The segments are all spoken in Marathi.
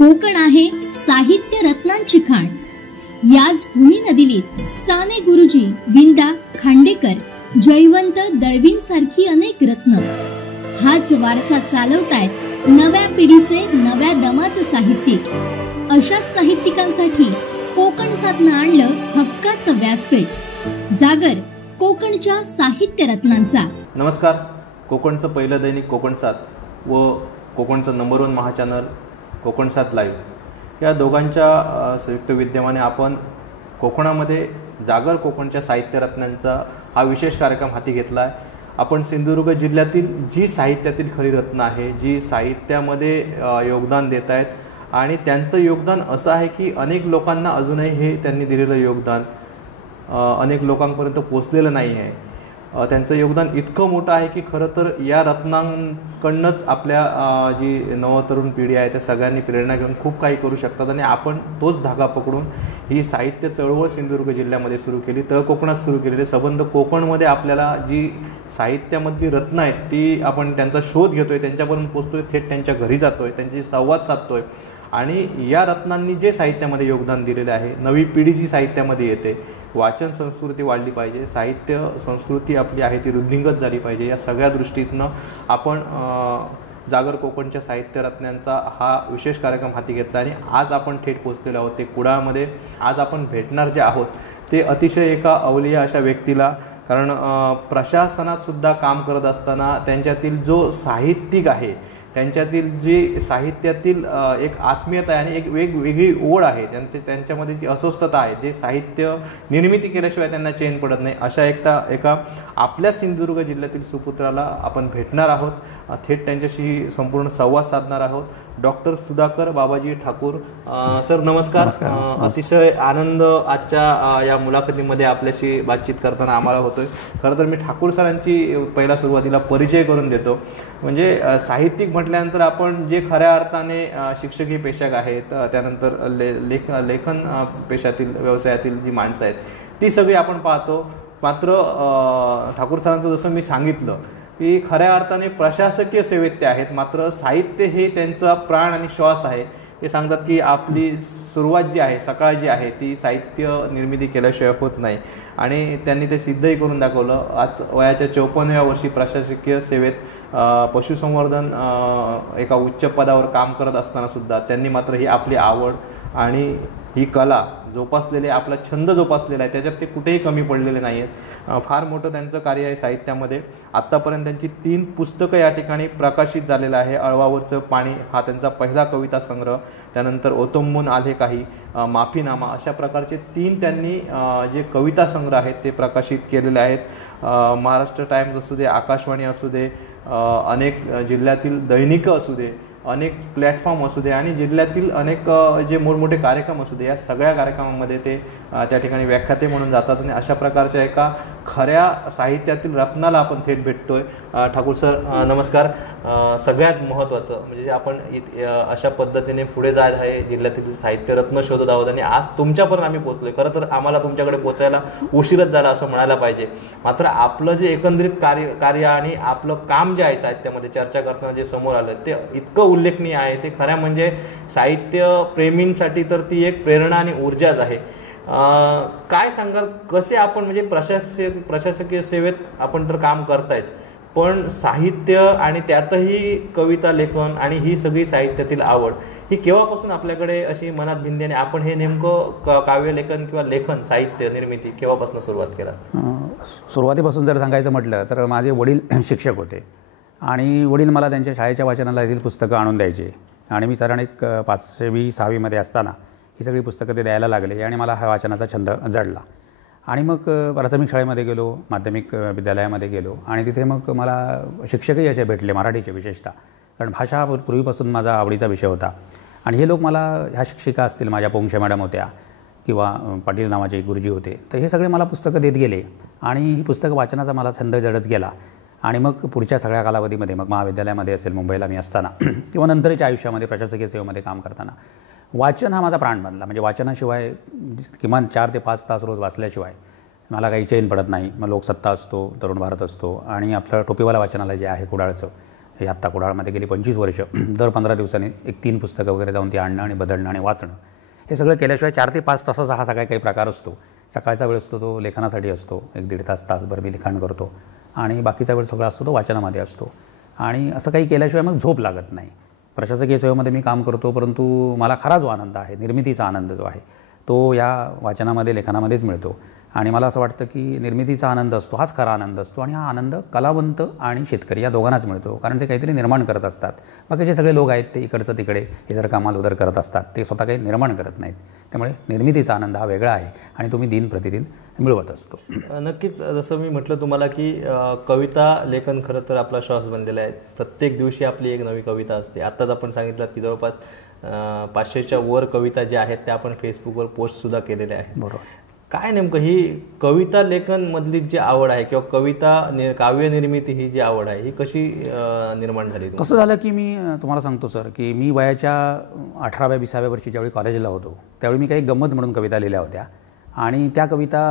कोकण आहे साहित्य रत्नांची खाण। याच भूमी नदीलीत साने गुरुजी, विंदा, खांडेकर, जयवंत दळवीं सारखी अनेक रत्न। हाच वारसा चालवतायत नव्या पिढीचे, नव्या दमाचे साहित्यिक। अशाच साहित्यिकांसाठी कोकण सातनं आणलं हक्काचं व्यासपीठ। जागर कोकणच्या साहित्य रत्नांचा। नमस्कार। कोकणचं पहिलं दैनिक कोकण सात व कोकणचं नंबर 1 महाचॅनल कोकण सात लाईव्ह या दोघांच्या संयुक्त विद्यमाने आपण कोकणामध्ये जागर कोकणच्या साहित्य रत्नांचा हा विशेष कार्यक्रम हाती घेतला आहे। आपण सिंधुदुर्ग जिल्ह्यातील जी साहित्यातील खरी रत्न आहे, जी साहित्यामध्ये योगदान देत आहेत आणि त्यांचं योगदान असं आहे की अनेक लोकांना अजूनही हे त्यांनी दिलेलं योगदान अनेक लोकांपर्यंत पोहोचलेलं नाही आहे। त्यांचं योगदान इतकं मोठं आहे की खरं तर या रत्नांकडूनच आपल्या जी नवतरुण पिढी आहे त्या सगळ्यांनी प्रेरणा घेऊन खूप काही करू शकतात आणि आपण तोच धागा पकडून ही साहित्य चळवळ सिंधुदुर्ग जिल्ह्यामध्ये सुरू केली, तळ कोकणात सुरू केलेली। संबंध कोकणमध्ये आपल्याला जी साहित्यामधली रत्न आहेत ती आपण त्यांचा शोध घेतोय, त्यांच्यापर्यंत पोहोचतोय, थेट त्यांच्या घरी जातोय, त्यांची संवाद साधतोय आणि या रत्नांनी जे साहित्यामध्ये योगदान दिलेले आहे, नवी पिढी जी साहित्यामध्ये येते, वाचन संस्कृती वाढली पाहिजे, साहित्य संस्कृती आपली आहे ती वृद्धिंगत झाली पाहिजे, या सगळ्या दृष्टीतनं आपण जागर कोकणच्या साहित्य रत्नांचा हा विशेष कार्यक्रम हाती घेतला आणि आज आपण थेट पोहोचलेलो आहोत ते कुडाळमध्ये। आज आपण भेटणार जे आहोत ते अतिशय एका अवलिया अशा व्यक्तीला, कारण प्रशासनात सुद्धा काम करत असताना त्यांच्यातील जो साहित्यिक आहे, त्यांच्यातील जी साहित्यातील एक आत्मीयता आहे आणि एक वेगवेगळी ओढ आहे, त्यांच्यामध्ये जी अस्वस्थता आहे, जे साहित्य निर्मिती केल्याशिवाय त्यांना चैन पडत नाही, अशा एका आपल्या सिंधुदुर्ग जिल्ह्यातील सुपुत्राला आपण भेटणार आहोत। थेट त्यांच्याशी संपूर्ण संवाद साधणार आहोत। डॉक्टर सुधाकर बाबाजी ठाकूर सर, नमस्कार। अतिशय आनंद आजच्या या मुलाखतीमध्ये आपल्याशी बातचीत करताना आम्हाला होतोय। खरं तर मी ठाकूर सरांची पहिला सुरुवातीला परिचय करून देतो। म्हणजे साहित्यिक म्हटल्यानंतर आपण जे खऱ्या अर्थाने शिक्षकी पेशाक आहेत, त्यानंतर लेखन पेशातील व्यवसायातील जी माणसं आहेत ती सगळी आपण पाहतो। मात्र ठाकूर सरांचं जसं मी सांगितलं की खऱ्या अर्थाने प्रशासकीय सेवेत ते आहेत, मात्र साहित्य हे त्यांचा प्राण आणि श्वास आहे। ते सांगतात की आपली सुरुवात जी आहे, सकाळ जी आहे ती साहित्य निर्मिती केल्याशिवाय होत नाही आणि त्यांनी ते सिद्धही करून दाखवलं। आज वयाच्या 54व्या वर्षी प्रशासकीय सेवेत पशुसंवर्धन एका उच्च पदावर काम करत असताना सुद्धा त्यांनी मात्र ही आपली आवड आणि ही कला जोपासलेली, आपला छंद जोपासलेला आहे, त्याच्यात ते कुठेही कमी पडलेले नाही आहेत। फार मोठं त्यांचं कार्य आहे साहित्यामध्ये। आत्तापर्यंत त्यांची 3 पुस्तकं या ठिकाणी प्रकाशित झालेलं आहे। अळवावरचं पाणी हा त्यांचा पहिला कविता संग्रह, त्यानंतर ओतंबून आले काही, माफीनामा, अशा प्रकारचे 3 त्यांनी जे कविता संग्रह आहेत ते प्रकाशित केलेले आहेत। महाराष्ट्र टाइम्स असू दे, आकाशवाणी असू दे, अनेक जिल्ह्यातील दैनिकं असू दे, अनेक प्लॅटफॉर्म असू दे आणि जिल्ह्यातील अनेक जे मोठमोठे कार्यक्रम असू दे, या सगळ्या कार्यक्रमांमध्ये ते त्या ठिकाणी व्याख्याते म्हणून जातात आणि अशा प्रकारच्या एका खऱ्या साहित्यातील रत्नाला आपण थेट भेटतोय। ठाकूर सर, नमस्कार। सगळ्यात महत्त्वाचं म्हणजे आपण अशा पद्धतीने पुढे जात आहे, जिल्ह्यातील साहित्य रत्न शोधत आहोत आणि आज तुमच्यापर्यंत आम्ही पोहोचलोय। खरं तर आम्हाला तुमच्याकडे पोहोचायला उशीरच झाला असं म्हणायला पाहिजे, मात्र आपलं जे एकंदरीत कार्य आणि आपलं काम जे आहे साहित्यामध्ये चर्चा करताना जे समोर आलं ते इतकं उल्लेखनीय आहे। ते खऱ्या म्हणजे साहित्य प्रेमींसाठी तर ती एक प्रेरणा आणि ऊर्जाच आहे। काय सांगाल, कसे आपण म्हणजे प्रशासकीय सेवेत आपण तर काम करतायच, पण साहित्य आणि त्यातही कविता लेखन आणि ही सगळी साहित्यातील आवड ही केव्हापासून आपल्याकडे अशी मनात भिनली आणि आपण हे नेमकं काव्यलेखन किंवा लेखन साहित्य निर्मिती केव्हापासून सुरुवात केला? सुरुवातीपासून जर सांगायचं म्हटलं तर माझे वडील शिक्षक होते आणि वडील मला त्यांच्या शाळेच्या वाचनाला येथील पुस्तकं आणून द्यायचे आणि मी साधारण एक 5वी 6वीमध्ये असताना ही सगळी पुस्तकं ते द्यायला लागले आणि मला हा वाचनाचा छंद जडला आणि मग प्राथमिक शाळेमध्ये गेलो, माध्यमिक विद्यालयामध्ये गेलो आणि तिथे मग मला शिक्षकही असे भेटले, मराठीचे विशेषतः, कारण भाषा हा पूर्वीपासून माझा आवडीचा विषय होता आणि हे लोक मला, ह्या शिक्षिका असतील माझ्या पोंक्षे मॅडम होत्या किंवा पाटील नावाचे एक गुरुजी होते, तर हे सगळे मला पुस्तकं देत गेले आणि ही पुस्तकं वाचनाचा मला छंद जडत गेला आणि मग पुढच्या सगळ्या कालावधीमध्ये मग महाविद्यालयामध्ये असेल, मुंबईला मी असताना किंवा नंतरच्या आयुष्यामध्ये प्रशासकीय सेवेमध्ये काम करताना वाचन हा माझा प्राण बनला। म्हणजे वाचनाशिवाय किमान 4 ते 5 तास रोज वाचल्याशिवाय मला काही चैन पडत नाही। मग लोकसत्ता असतो, तरुण भारत असतो आणि आपलं टोपीवाला वाचनालय जे आहे कुडाळचं, हे आत्ता कुडाळमध्ये गेली 25 वर्ष दर 15 दिवसांनी एक 3 पुस्तकं वगैरे जाऊन ती आणणं आणि बदलणं आणि वाचणं, हे सगळं केल्याशिवाय 4 ते 5 तासाचा हा सगळा काही प्रकार असतो. सकाळचा वेळ असतो तो लेखनासाठी असतो, 1-1.5 तासभर मी लिखाण करतो आणि बाकीचा वेळ सगळा असतो तो वाचनामध्ये असतो. आणि असं काही केल्याशिवाय मग झोप लागत नाही. प्रशासकीय सेवेमध्ये मी काम करतो, परंतु मला खरा जो आनंद आहे, निर्मितीचा आनंद जो आहे तो या वाचनामध्ये लेखनामध्येच मिळतो. आणि मला असं वाटतं की निर्मितीचा आनंद असतो हाच खरा आनंद असतो. आणि हा आनंद कलावंत आणि शेतकरी या दोघांनाच मिळतो, कारण ते काहीतरी निर्माण करत असतात. बाकीचे सगळे लोक आहेत ते इकडचं तिकडे इतर कामाल उदर करत असतात, ते स्वतः काही निर्माण करत नाहीत. त्यामुळे निर्मितीचा आनंद हा वेगळा आहे आणि तो मी दिन प्रतिदिन मिळवत असतो. नक्कीच, जसं मी म्हटलं तुम्हाला की कविता लेखन खरं तर आपला श्वास बनलेला आहे. प्रत्येक दिवशी आपली एक नवी कविता असते. आत्ताच आपण सांगितलं की जवळपास 500च्या वर कविता ज्या आहेत त्या आपण फेसबुकवर पोस्टसुद्धा केलेल्या आहेत. बरोबर. काय नेमकं ही कविता लेखन मधली जी आवड आहे किंवा कविता काव्य निर्मिती ही जी आवड आहे ही कशी निर्माण झाली? कसं झालं की मी तुम्हाला सांगतो सर की मी वयाच्या 18व्या-20व्या वर्षी ज्यावेळी कॉलेजला होतो त्यावेळी मी काही गंमत म्हणून कविता लिहिल्या होत्या आणि त्या कविता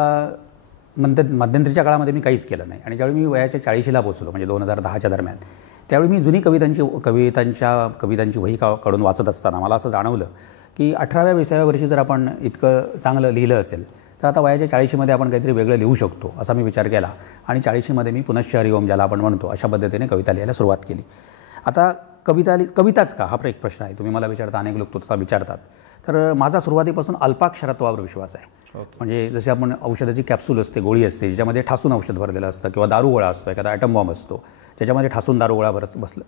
मध्यंतरीच्या काळामध्ये मी काहीच केलं नाही. आणि ज्यावेळी मी वयाच्या 40ला पोचलो म्हणजे 2010च्या दरम्यान, त्यावेळी मी जुनी कवितांची वही काढून वाचत असताना मला असं जाणवलं की 18व्या-20व्या वर्षी जर आपण इतकं चांगलं लिहिलं असेल तर आता वयाच्या 40मध्ये आपण काहीतरी वेगळं लिहू शकतो असा मी विचार केला. आणि 40मध्ये मी पुनश्च हरिओम ज्याला आपण म्हणतो अशा पद्धतीने कविता लिहायला सुरुवात केली. आता कविताच का हा एक प्रश्न आहे, तुम्ही मला विचारता, अनेक लोक तो तसा विचारतात. तर माझा सुरुवातीपासून अल्पाक्षरत्वावर विश्वास आहे. म्हणजे जसे आपण औषधाची कॅप्सूल असते, गोळी असते, ज्याच्यामध्ये ठासून औषध भरलेलं असतं, किंवा दारूगोळा असतो, एखादा ॲटम बॉम्ब असतो ज्याच्यामध्ये ठासून दारूगोळा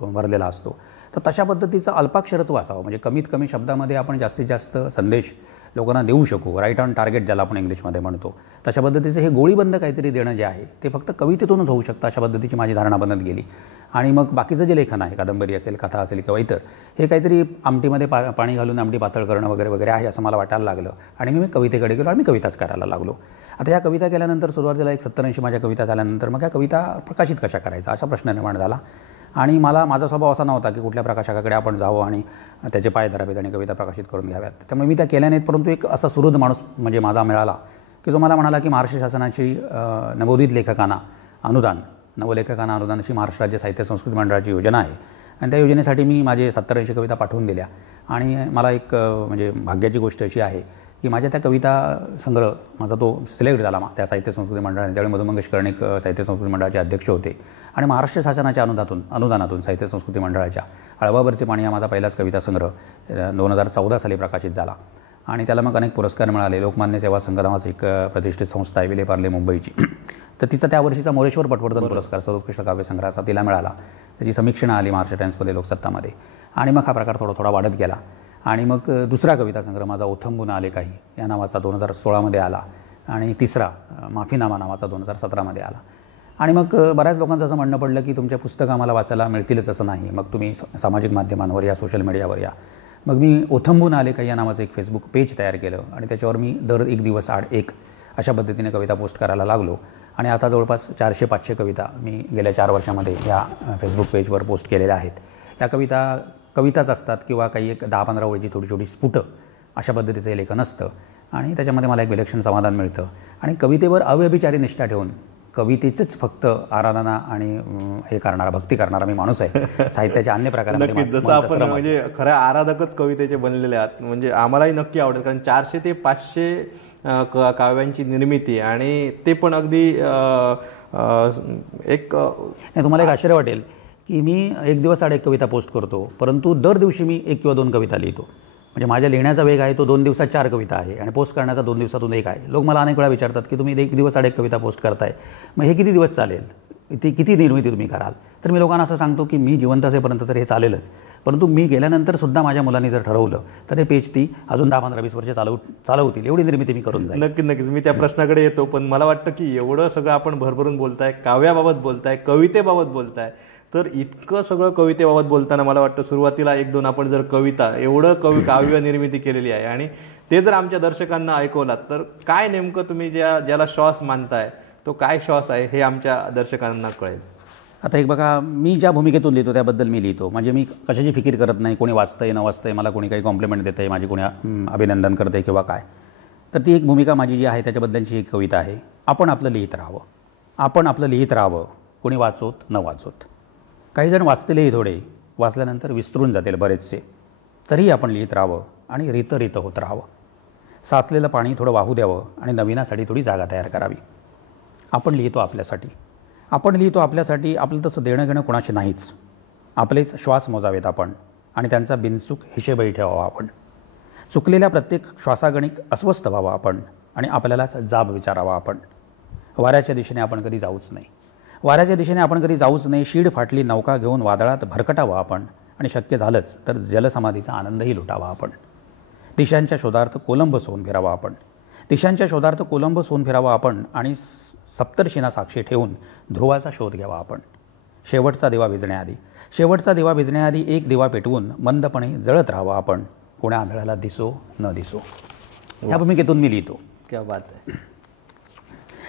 भरलेला असतो. तर तशा पद्धतीचं अल्पाक्षरत्व असावं, म्हणजे कमीत कमी शब्दामध्ये आपण जास्तीत जास्त संदेश लोकांना देऊ शकू, राईट ऑन टार्गेट ज्याला आपण इंग्लिशमध्ये म्हणतो. तशा पद्धतीचं हे गोळीबंद काहीतरी देणं जे आहे ते फक्त कवितेतूनच होऊ शकतं अशा पद्धतीची माझी धारणा बनत गेली. आणि मग बाकीचं जे लेखन आहे, कादंबरी असेल, कथा असेल किंवा इतर, हे काहीतरी आमटीमध्ये पाणी घालून आमटी पातळ करणं वगैरे वगैरे आहे असं मला वाटायला लागलं. आणि मी कवितेकडे गेलो आणि मी कविताच करायला लागलो. आता या कविता केल्यानंतर सुरुवातीला 70-80 माझ्या कविता झाल्यानंतर मग या कविता प्रकाशित कशा करायचा असा प्रश्न निर्माण झाला. आणि माझा स्वभाव असा नव्हता की कुठल्या प्रकाशकाकडे आपण जावं आणि त्याचे पाय धरावेत आणि कविता प्रकाशित करून घ्याव्यात. त्यामुळे मी त्या केल्या नाहीत. परंतु एक असा सुहृद माणूस म्हणजे माझा मिळाला की जो मला म्हणाला की महाराष्ट्र शासनाची नवोदित लेखकांना अनुदान, नवलेखकांना अनुदान अशी महाराष्ट्र राज्य साहित्य संस्कृती मंडळाची योजना आहे. आणि त्या योजनेसाठी मी माझे 70-80 कविता पाठवून दिल्या. आणि मला एक म्हणजे भाग्याची गोष्ट अशी आहे की माझ्या त्या कविता संग्रह माझा तो सिलेक्ट झाला त्या साहित्य संस्कृती मंडळाने. त्यावेळी मधु मंगेश कर्णिक साहित्य संस्कृती मंडळाचे अध्यक्ष होते. आणि महाराष्ट्र शासनाच्या अनुदानातून साहित्य संस्कृती मंडळाच्या अळवावरचे पाणी हा माझा पहिलाच कविता संग्रह 2014 साली प्रकाशित झाला. आणि त्याला मग अनेक पुरस्कार मिळाले. लोकमान्य सेवा संघ नावाची एक प्रतिष्ठित संस्था आहे विलेपार्ले मुंबईची, तर तिचा त्या वर्षीचा मोरेश्वर पटवर्धन पुरस्कार सर्वोत्कृष्ट काव्यसंग्रहाचा तिला मिळाला. त्याची समीक्षणं आली महाराष्ट्र टाइम्समध्ये, लोकसत्तामध्ये. आणि मग हा प्रकार थोडा वाढत गेला. आणि मग दुसरा कविता संग्रह माझा ओथंबून आले काही या नावाचा 2016मध्ये आला. आणि तिसरा माफीनामा नावाचा 2017मध्ये आला. आणि मग बऱ्याच लोकांचं असं म्हणणं पडलं की तुमच्या पुस्तकं आम्हाला वाचायला मिळतीलच असं नाही, मग तुम्ही सामाजिक माध्यमांवर या, सोशल मीडियावर या. मग मी ओथंबून आले काही या नावाचं एक फेसबुक पेज तयार केलं आणि त्याच्यावर मी दर एक दिवस आड एक अशा पद्धतीने कविता पोस्ट करायला लागलो. आणि आता जवळपास 400-500 कविता मी गेल्या 4 वर्षामध्ये या फेसबुक पेजवर पोस्ट केलेल्या आहेत. या कविताच असतात किंवा काही एक 10-15 ओळीची छोटी स्फुटं अशा पद्धतीचं हे लेखन असतं. आणि त्याच्यामध्ये मला एक विलक्षण समाधान मिळतं. आणि कवितेवर अव्यभिचारी निष्ठा ठेवून कवितेचंच फक्त आराधना आणि हे करणारा, भक्ती करणारा मी माणूस आहे. साहित्याच्या अन्य प्रकारांमध्ये जसं आपण म्हणजे खऱ्या आराधकच कवितेचे बनलेले आहात. म्हणजे आम्हालाही नक्की आवडेल, कारण 400 ते 500 काव्यांची निर्मिती आणि ते पण अगदी एक तुम्हाला एक आश्चर्य वाटेल की मी एक दिवस आड एक कविता पोस्ट करतो, परंतु दर दिवशी मी 1 किंवा 2 कविता लिहितो. म्हणजे माझ्या लिहिण्याचा वेग आहे तो 2 दिवसात 4 कविता आहे आणि पोस्ट करण्याचा 2 दिवसातून 1 आहे. लोक मला अनेक वेळा विचारतात की तुम्ही 1 दिवस आड एक कविता पोस्ट करताय, मग हे किती दिवस चालेल, ती किती निर्मिती तुम्ही कराल? तर मी लोकांना असं सांगतो की मी जिवंत असेपर्यंत तर हे चालेलच, परंतु मी गेल्यानंतर सुद्धा माझ्या मुलांनी जर ठरवलं तर हे पेज ती अजून 10-15-20 वर्ष चालवतील एवढी निर्मिती मी करून जाईल. नक्कीच मी त्या प्रश्नाकडे येतो. पण मला वाटतं की एवढं सगळं आपण भरभरून बोलताय, काव्याबाबत बोलताय, कवितेबाबत बोलताय, तर इतकं सगळं कवितेबाबत बोलताना मला वाटतं सुरुवातीला 1-2 आपण जर कविता एवढं काव्य निर्मिती केलेली आहे आणि ते जर आमच्या दर्शकांना ऐकवलात तर काय नेमकं तुम्ही ज्याला श्वास मानताय तो काय श्वास आहे हे आमच्या दर्शकांना कळेल. आता एक बघा, मी ज्या भूमिकेतून लिहितो त्याबद्दल मी लिहितो. म्हणजे मी कशाची फिकीर करत नाही, कोणी वाचतंय न वाचतंय, मला कोणी काही कॉम्प्लिमेंट देतं आहे, माझी कोणी अभिनंदन करतं आहे किंवा काय. तर ती एक भूमिका माझी जी आहे त्याच्याबद्दलची एक कविता आहे. आपण आपलं लिहित राहावं, कोणी वाचोत न वाचोत. काही जण वाचतीलही थोडे, वाचल्यानंतर विसरून जातील बरेचसे, तरीही आपण लिहित राहावं आणि रीत होत राहावं. साचलेलं पाणी थोडं वाहू द्यावं आणि नवीनासाठी थोडी जागा तयार करावी. आपण लिहितो आपल्यासाठी, आपलं तसं देणं घेणं कोणाशी नाहीच. आपलेच श्वास मोजावेत आपण आणि त्यांचा बिनचूक हिशेबही ठेवावा आपण. चुकलेल्या प्रत्येक श्वासागणिक अस्वस्थ व्हावं आपण आणि आपल्यालाच जाब विचारावा आपण. वाऱ्याच्या दिशेने आपण कधी जाऊच नाही. शीड फाटली नौका घेऊन वादळात भरकटावं आपण आणि शक्य झालंच तर जलसमाधीचा आनंदही लुटावा आपण. दिशांच्या शोधार्थ कोलंबस होऊन फिरावा आपण आणि सप्तर्षींना साक्षी ठेवून ध्रुवाचा शोध घ्यावा आपण. शेवटचा दिवा विझण्याआधी एक दिवा पेटवून मंदपणे जळत राहावं आपण, कोण्या आंधळ्याला दिसो न दिसो. ह्या भूमिकेतून मी लिहितो. क्या बात आहे.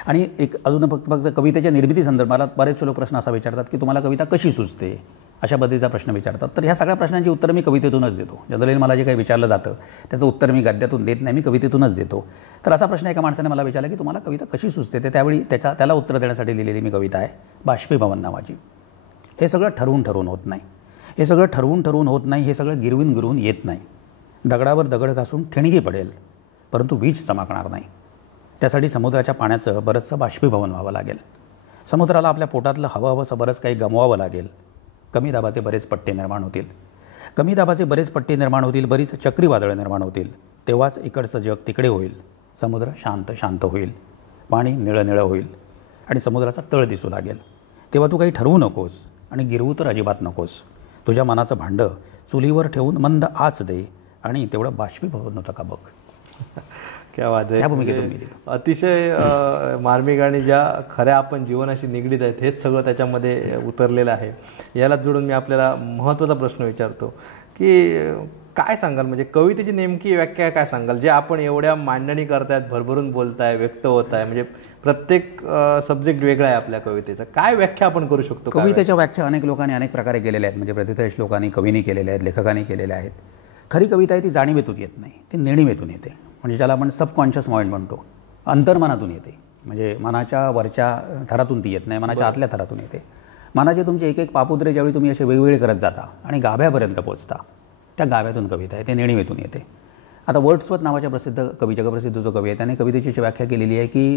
आणि एक अजून फक्त कवितेच्या निर्मिती संदर्भात बरेचसे लोक प्रश्न असा विचारतात की तुम्हाला कविता कशी सुचते, अशा पद्धतीचा प्रश्न विचारतात. तर ह्या सगळ्या प्रश्नांची उत्तर मी कवितेतूनच देतो. जनरली मला जे काही विचारलं जातं त्याचं उत्तर मी गद्यातून देत नाही, मी कवितेतूनच देतो. तर असा प्रश्न एका माणसाने मला विचारला की तुम्हाला कविता कशी सुचते, तर त्यावेळी त्याला उत्तर देण्यासाठी लिहिलेली मी कविता आहे बाष्पीभवन नावाची. हे सगळं ठरवून होत नाही, हे सगळं गिरवून येत नाही. दगडावर दगड घासून ठिणगी पडेल परंतु वीज चमकणार नाही. त्यासाठी समुद्राच्या पाण्याचं बरंचसं बाष्पीभवन व्हावं लागेल. समुद्राला आपल्या पोटातलं हवंसं बरंच काही गमवावं लागेल. कमी दाबाचे बरेच पट्टे निर्माण होतील, बरीच चक्रीवादळं निर्माण होतील. तेव्हाच इकडचं जग तिकडे होईल, समुद्र शांत होईल, पाणी निळं होईल आणि समुद्राचा तळ दिसू लागेल. तेव्हा तू काही ठरवू नकोस आणि गिरवू तर अजिबात नकोस. तुझ्या मनाचं भांडं चुलीवर ठेवून मंद आच दे आणि तेवढं बाष्पीभवन होतं का बघ. क्या बात आहे. अतिशय मार्मिक आणि ज्या खऱ्या आपण जीवनाशी निगडीत आहेत हेच सगळं त्याच्यामध्ये उतरलेलं आहे. याला जोडून मी आपल्याला महत्त्वाचा प्रश्न विचारतो की काय सांगाल, म्हणजे कवितेची नेमकी व्याख्या काय सांगाल, जे आपण एवढ्या मांडणी करतायत, भरभरून बोलताय, व्यक्त होत आहे, म्हणजे प्रत्येक सब्जेक्ट वेगळा आहे आपल्या कवितेचा, काय व्याख्या आपण करू शकतो? कवितेच्या व्याख्या अनेक लोकांनी अनेक प्रकारे केलेल्या आहेत. म्हणजे प्रतिथेश लोकांनी, कवींनी केलेल्या आहेत, लेखकांनी केलेल्या आहेत. खरी कविता आहे ती जाणीवेतून येत नाही, ती नेणीवेतून येते. म्हणजे ज्याला आपण सबकॉन्शियस माइंड म्हणतो, अंतर्मनातून येते. म्हणजे मनाच्या वरच्या थरातून ती येत नाही, मनाच्या आतल्या थरातून येते. मनाचे तुमचे एक पापुद्रे ज्यावेळी तुम्ही असे वेगवेगळे करत जाता आणि गाभ्यापर्यंत पोचता, त्या गाभ्यातून कविता आहे, ते नेणीवेतून येते. आता वर्ड्सवर्थ नावाच्या जगप्रसिद्ध जो कवी आहे त्याने कवितेची व्याख्या केलेली आहे की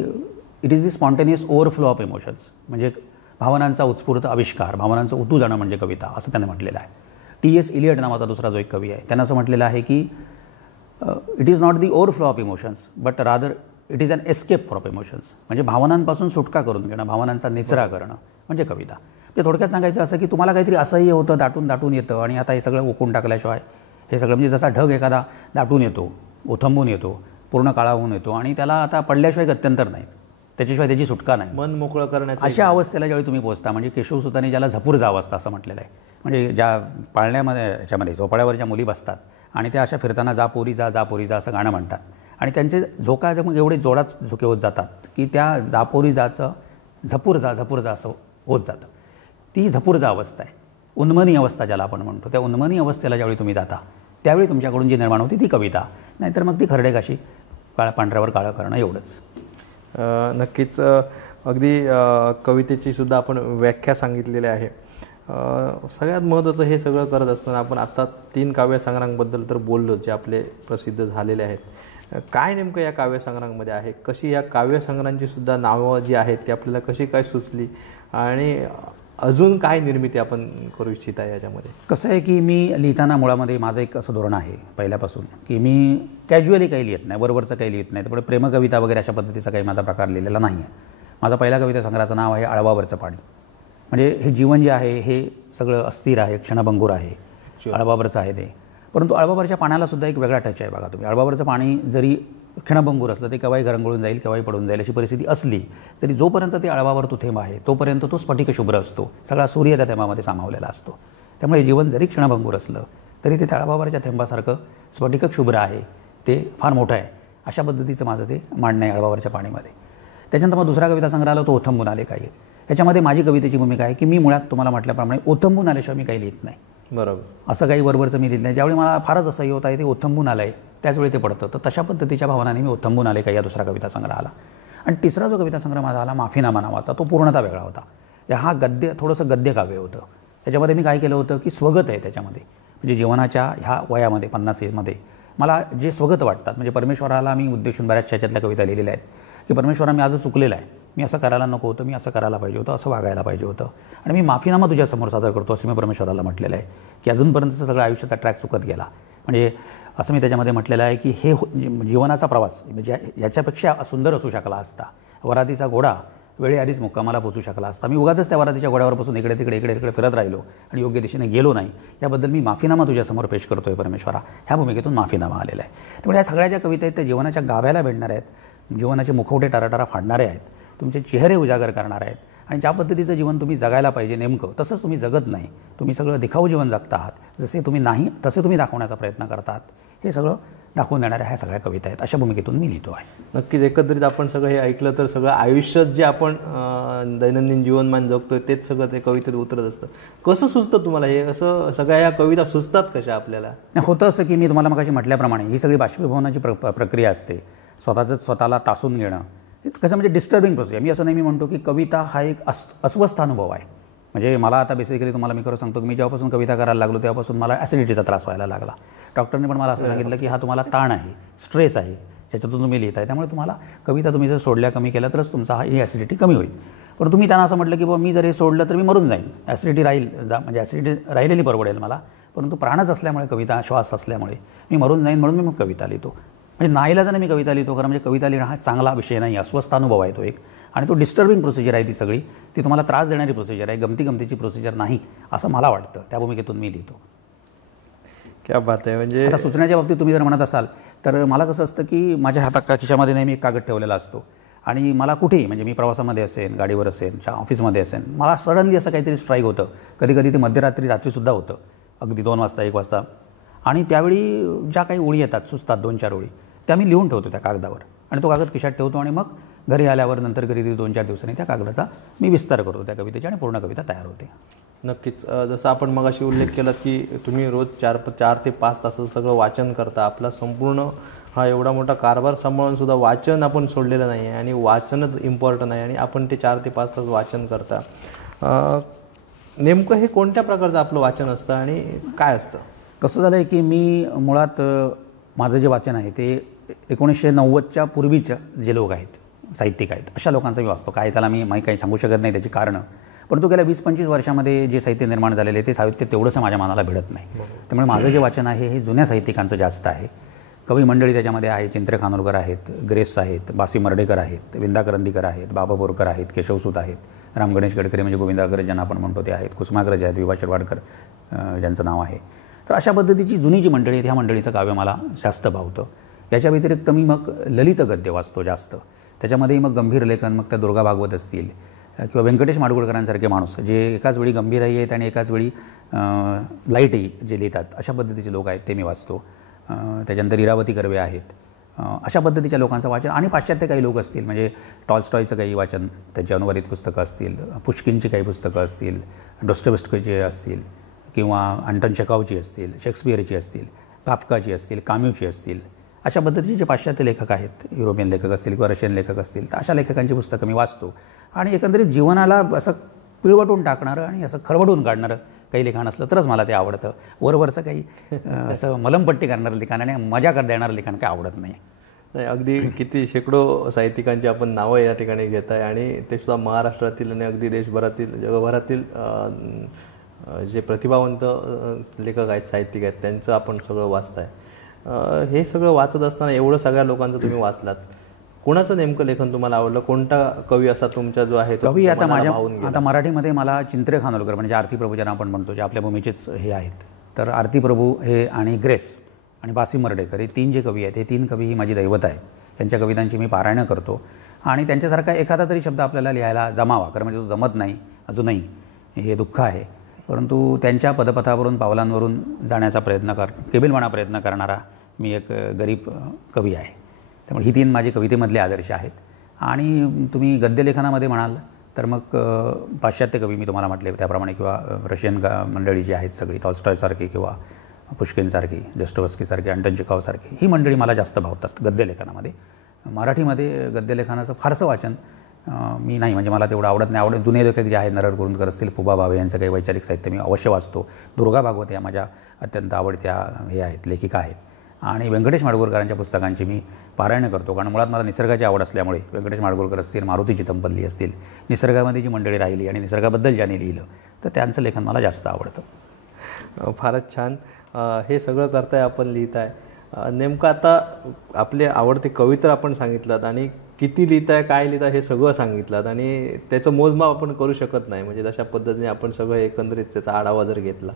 it is the spontaneous overflow of emotions. म्हणजे भावनांचा उत्स्फूर्त आविष्कार, भावनांचं उतू जाणं म्हणजे कविता, असं त्याने म्हटलेलं आहे. T.S. इलियट नावाचा दुसरा जो एक कवी आहे त्यानं असं म्हटलेलं आहे की it is not the overflow of emotions but rather it is an escape of emotions. म्हणजे भावनांपासून सुटका करून घेणं, भावनांचा निचरा करणं म्हणजे कविता. ते थोडक्यात सांगायचं असं की तुम्हाला काहीतरी असंही होतं, दाटून येतं आणि आता हे सगळं ओकून टाकल्याशिवाय हे सगळं, म्हणजे जसा ढग एखादा दाटून येतो, ओथंबून येतो, पूर्ण काळा होऊन येतो आणि त्याला आता पडल्याशिवाय गत्यंतर नाही, त्याच्याशिवाय त्याची सुटका नाही, मन मोकळं करण्याचं, अशा अवस्थेला ज्यावेळी तुम्ही पोहोचता. म्हणजे केशवसुतांनी ज्याला झपूर्जा अवस्था असं म्हटलेलं आहे. म्हणजे ज्या पाळण्यामध्ये याच्यामध्ये झोपाळ्यावर ज्या मुली बसतात आणि त्या अशा फिरताना जा पोरी जा असं गाणं म्हणतात आणि त्यांचे झोका मग एवढे जोरात झोके होत जातात की त्या जापोरी जाचं झपूर्जा असं होत जातं. ती झपूर्जा अवस्था आहे, उन्मनी अवस्था ज्याला आपण म्हणतो. त्या उन्मनी अवस्थेला ज्यावेळी तुम्ही जाता त्यावेळी तुमच्याकडून जी निर्माण होती ती कविता, नाहीतर मग ती खरडेकाशी पांढऱ्यावर काळं करणं एवढंच. नक्कीच. अगदी कवितेची सुद्धा आपण व्याख्या सांगितलेली आहे. सगळ्यात महत्त्वाचं हे सगळं करत असताना आपण आत्ता 3 काव्यसंग्रहांबद्दल तर बोललो जे आपले प्रसिद्ध झालेले आहेत. काय नेमकं या काव्यसंग्रहांमध्ये आहे, कशी या काव्यसंग्रहांची सुद्धा नावं जी आहेत ती आपल्याला कशी काय सुचली आणि अजून काय निर्मिती आपण करू इच्छित आहे याच्यामध्ये? कसं आहे की मी लिहिताना मुळामध्ये माझं एक असं धोरण आहे पहिल्यापासून की मी कॅज्युअली काही लिहित नाही, बरोबरचं काही लिहित नाही. त्यामुळे प्रेमकविता वगैरे अशा पद्धतीचा काही माझा प्रकार लिहिलेला नाही आहे. माझा पहिला कविता संग्रहाचं नाव आहे आळवावरचं पाणी. म्हणजे हे जीवन जे आहे हे सगळं अस्थिर आहे, क्षणभंगूर आहे, आळवावरचं आहे ते. परंतु आळवावरच्या पाण्यालासुद्धा एक वेगळा टच आहे बघा तुम्ही. आळवावरचं पाणी जरी क्षणभंगूर असलं ते केव्हाही घरंगळून जाईल, केव्हाही पडून जाईल अशी परिस्थिती असली तरी जोपर्यंत ते आळवावर तो थेंब आहे तोपर्यंत तो स्फटिक शुभ्र असतो, सगळा सूर्य त्या थेंबामध्ये सामावलेला असतो. त्यामुळे जीवन जरी क्षणभंगूर असलं तरी ते आळवावरच्या थेंबासारखं स्फटिक शुभ्र आहे, ते फार मोठं आहे. अशा पद्धतीचं माझं ते मांडणं आहे आळवावरच्या पाणीमध्ये. त्याच्यानंतर मग दुसरा कविता संग्रह आला तो ओथंबून आले काही. याच्यामध्ये माझी कवितेची भूमिका आहे की मी मुळात तुम्हाला म्हटल्याप्रमाणे ओथंबून आल्याशिवाय मी काही लिहित नाही. बरोबर. असं काही बरोबरचं मी लिहित नाही. ज्यावेळी मला फारच असं होत आहे ते ओथंबून आलं आहे त्याचवेळी ते पडतं. तर तशा पद्धतीच्या भावनाने मी ओथंबून आले काही या दुसरा कविता संग्रह आला. आणि तिसरा जो कविता संग्रह माझा आला माफीनामा नावाचा, तो पूर्णतः वेगळा होता. हा थोडंसं गद्य काव्य होतं. याच्यामध्ये मी काय केलं होतं की स्वगत आहे त्याच्यामध्ये, म्हणजे जीवनाच्या ह्या वयामध्ये 50मध्ये मला जे स्वगत वाटतात, म्हणजे परमेश्वराला मी उद्देशून बऱ्याच ह्याच्यातल्या कविता लिहिलेल्या आहेत की परमेश्वरा मी आज चुकलेला आहे, मी असं करायला नको होतं, मी असं करायला पाहिजे होतं, असं वागायला पाहिजे होतं, आणि मी माफीनामा तुझ्यासमोर सादर करतो असं मी परमेश्वराला म्हटलेलं आहे की अजूनपर्यंतचं सगळं आयुष्याचा ट्रॅक चुकत गेला. म्हणजे असं मी त्याच्यामध्ये म्हटलेलं आहे की हे जीवनाचा प्रवास म्हणजे याच्यापेक्षा सुंदर असू शकला असता, वरातीचा घोडा वेळेआधीच मुक्कामाला पोचू शकला असता, मी उगाचच त्या वरातीच्या घोड्यावरपासून इकडे तिकडे फिरत राहिलो आणि योग्य दिशेने गेलो नाही, याबद्दल मी माफीनामा तुझ्यासमोर पेश करतो आहे परमेश्वरा. ह्या भूमिकेतून माफीनामा आलेला आहे. त्यामुळे ह्या सगळ्या ज्या कविता आहेत त्या जीवनाच्या गाभ्याला भेटणाऱ्या आहेत, जीवनाचे मुखवटे टाराटारा फाडणारे आहेत, तुमचे चेहरे उजागर करणारे आहेत, आणि ज्या पद्धतीचं जीवन तुम्ही जगायला पाहिजे नेमकं तसंच तुम्ही जगत नाही, तुम्ही सगळं दिखाऊ जीवन जगता आहात, जसे तुम्ही नाही तसे तुम्ही दाखवण्याचा प्रयत्न करतात, हे सगळं दाखवून देणाऱ्या ह्या सगळ्या कविता आहेत. अशा भूमिकेतून मी लिहितो आहे. नक्कीच एकत्रित आपण सगळं हे ऐकलं तर सगळं आयुष्यात जे आपण दैनंदिन जीवनमान जगतोय तेच सगळं ते कवितेत उतरत असतं. कसं सुचतं तुम्हाला हे, असं सगळ्या या कविता सुचतात कशा आपल्याला? होतं असं की मी तुम्हाला मगाशी म्हटल्याप्रमाणे ही सगळी बाष्पीभवनाची प्रक्रिया असते, स्वतःला तासून घेणं, कसं म्हणजे डिस्टर्बिंग प्रोसेस. मी असं नाही मी म्हणतो की कविता हा एक अस्वस्थ अनुभव आहे. म्हणजे मला आता बेसिकली तुम्हाला मी खरं सांगतो की मी जेव्हापासून कविता करायला लागलो तेव्हापासून मला ॲसिडिटीचा त्रास व्हायला लागला. डॉक्टरने पण मला असं सांगितलं की हा तुम्हाला ताण आहे, स्ट्रेस आहे, ज्याच्यातून तुम्ही लिहित आहे, त्यामुळे तुम्हाला कविता तुम्ही जर सोडल्या कमी केल्या तरच तुमचा ही ॲसिडिटी कमी होईल. परंतु मी त्यांना असं म्हटलं की बाबा मी जर हे सोडलं तर मी मरून जाईन, ॲसिडिटी राहील म्हणजे ॲसिडिटी राहिलेली परवडेल मला, परंतु प्राणच असल्यामुळे कविता श्वास असल्यामुळे मी मरून जाईन, म्हणून मी मग कविता लिहितो. म्हणजे नाईलाजाने मी कविता लिहितो, कारण म्हणजे कविता लिहिणं हा चांगला विषय नाही, अस्वस्थ अनुभव आहे तो एक, आणि तो डिस्टर्बिंग प्रोसिजर आहे ती सगळी, ती तुम्हाला त्रास देणारी प्रोसिजर आहे, गमतीची प्रोसिजर नाही असं मला वाटतं. त्या भूमिकेतून मी लिहितो. क्या बात आहे. म्हणजे आता सुचण्याच्या बाबतीत तुम्ही जर म्हणत असाल तर मला कसं असतं की माझ्या हातात खिशामध्ये नेहमी एक कागद ठेवलेला असतो, आणि मला कुठेही म्हणजे मी प्रवासामध्ये असेल, गाडीवर असेल, ऑफिसमध्ये असेल, मला सडनली असं काहीतरी स्ट्राईक होतं, कधी ते रात्रीसुद्धा होतं, अगदी 2 वाजता 1 वाजता, आणि त्यावेळी ज्या काही ओळी येतात सुचतात 2-4 ओळी त्या मी लिहून ठेवतो त्या कागदावर, आणि तो कागद खिशात ठेवतो, आणि मग घरी आल्यावर नंतर कधी 2-4 दिवसांनी त्या कागदाचा मी विस्तार करतो त्या कवितेची, आणि पूर्ण कविता तयार होते. नक्कीच. जसं आपण मगाशी उल्लेख केला की तुम्ही रोज 4 ते 5 तासाचं सगळं वाचन करता, आपला संपूर्ण हा एवढा मोठा कारभार सांभाळून सुद्धा वाचन आपण सोडलेलं नाही आहे, आणि वाचनच इम्पॉर्टंट आहे, आणि आपण ते 4 ते 5 तास वाचन करता. नेमकं हे कोणत्या प्रकारचं आपलं वाचन असतं आणि काय असतं? कसं झालं आहे की मी मुळात माझं जे वाचन आहे ते 1990च्या पूर्वीचे जे लोक आहेत, साहित्यिक आहेत, अशा लोकांचं मी वाचतो. काय त्याला मी काही सांगू शकत नाही त्याची कारणं, परंतु गेल्या 20-25 वर्षामध्ये जे साहित्य निर्माण झालेलं आहे ते साहित्य तेवढंसं माझ्या मनाला भिडत नाही. त्यामुळे माझं जे वाचन आहे हे जुन्या साहित्यिकांचं जास्त आहे. कवी मंडळी त्याच्यामध्ये आहे, चिंत्रे खानोलकर आहेत, ग्रेस आहेत, बासी मर्डेकर आहेत, विंदा करंदीकर आहेत, बाबा बोरकर आहेत, केशवसूत आहेत, राम गणेश गडकरी म्हणजे गोविंदाग्रज ज्यांना आपण म्हणतो ते आहेत, कुसुमाग्रज आहेत, विभा शिरवाडकर ज्यांचं नाव आहे. तर अशा पद्धतीची जुनी जी मंडळी आहेत ह्या मंडळीचं काव्य मला जास्त भावतं. याच्या व्यतिरिक्त मी मग ललित गद्य वाचतो जास्त. त्याच्यामध्येही मग गंभीर लेखन, मग त्या दुर्गा भागवत असतील किंवा व्यंकटेश माडगुळकरांसारखे माणूस जे एकाच वेळी गंभीरही आहेत आणि एकाच वेळी लाईटही जे लिहितात, अशा पद्धतीचे लोक आहेत ते मी वाचतो. त्याच्यानंतर इरावती कर्वे आहेत, अशा पद्धतीच्या लोकांचं वाचन. आणि पाश्चात्य काही लोक असतील म्हणजे टॉल्स्टॉयचं काही वाचन, त्यांची अनुवादित पुस्तकं असतील, पुष्किनची काही पुस्तकं असतील, डॉस्टोयेव्स्कीची असतील, किंवा अँटन चेखॉवची असतील, शेक्सपियरची असतील, काफ्काची असतील, काम्यूची असतील, अशा पद्धतीचे जे पाश्चात्य लेखक आहेत, युरोपियन लेखक असतील किंवा रशियन लेखक असतील, तर अशा लेखकांची पुस्तकं मी वाचतो. आणि एकंदरीत जीवनाला असं पिळवटून टाकणारं आणि असं खरवडून काढणारं काही लिखाण असलं तरच मला ते आवडतं. वरवरचं काही असं मलमपट्टी करणारं लिखाण आणि मजा देणारं लिखाण काही आवडत नाही. अगदी किती शेकडो साहित्यिकांची आपण नावं या ठिकाणी घेत आहे, आणि ते सुद्धा महाराष्ट्रातील आणि अगदी देशभरातील जगभरातील जे प्रतिभावंत लेखक आहेत, साहित्यिक आहेत, त्यांचं आपण सगळं वाचताय. हे सगळं वाचत असताना एवढं सगळ्या लोकांचं तुम्ही वाचलात, कोणाचं नेमकं लेखन तुम्हाला आवडलं? कोणता कवी असा तुमचा जो आहे कवी आता मराठीमध्ये मला चिंत्रे खानोलकर म्हणजे आरती प्रभू ज्यांना आपण म्हणतो, जे आपल्या भूमीचेच हे आहेत, तर आरती प्रभू हे आणि ग्रेस आणि बासी मर्डेकर हे 3 जे कवी आहेत, हे 3 कवी ही माझी दैवत आहे. त्यांच्या कवितांची मी पारायणं करतो, आणि त्यांच्यासारखा एखादा तरी शब्द आपल्याला लिहायला जमावा, कारण म्हणजे तो जमत नाही अजूनही, हे दुःख आहे. परंतु त्यांच्या पदपथावरून पावलांवरून जाण्याचा केबिलवाणा प्रयत्न करणारा मी एक गरीब कवी आहे. त्यामुळे ही 3 माझे कवितेमधले आदर्श आहेत. आणि तुम्ही गद्यलेखनामध्ये म्हणाल तर मग पाश्चात्य कवी मी तुम्हाला म्हटले त्याप्रमाणे, किंवा रशियन मंडळी जी आहेत सगळी, टॉल्स्टॉयसारखी किंवा पुष्किनसारखी, डॉस्टोयेव्स्कीसारखी, अँटन चेखॉवसारखी, ही मंडळी मला जास्त भावतात गद्यलेखनामध्ये. मराठीमध्ये गद्यलेखनाचं फारसं वाचन मी नाही, म्हणजे मला तेवढं आवडत नाही. जुने लेखक जे आहेत नरहर कुरुंदकर असतील, पुबा भावे यांचं काही वैचारिक साहित्य मी अवश्य वाचतो. दुर्गा भागवत या माझ्या अत्यंत आवडत्या हे आहेत, लेखिका आहेत. आणि व्यंकटेश माडगूळकरांच्या पुस्तकांची मी पारायण करतो, कारण मुळात मला निसर्गाची आवड असल्यामुळे व्यंकटेश माडगूळकर असतील, मारुती चितमपल्ली असतील, निसर्गामध्ये जी मंडळी राहिली आणि निसर्गाबद्दल ज्यांनी लिहिलं, तर त्यांचं लेखन मला जास्त आवडतं. फारच छान. हे सगळं करताय, आपण लिहिताय. नेमकं आता आपले आवडते कवी तर आपण सांगितलात आणि किती लिहिताय, काय लिहिताय हे सगळं सांगितलात आणि त्याचं मोजमाप आपण करू शकत नाही, म्हणजे तशा पद्धतीने आपण सगळं एकंदरीत त्याचा आढावा जर घेतला.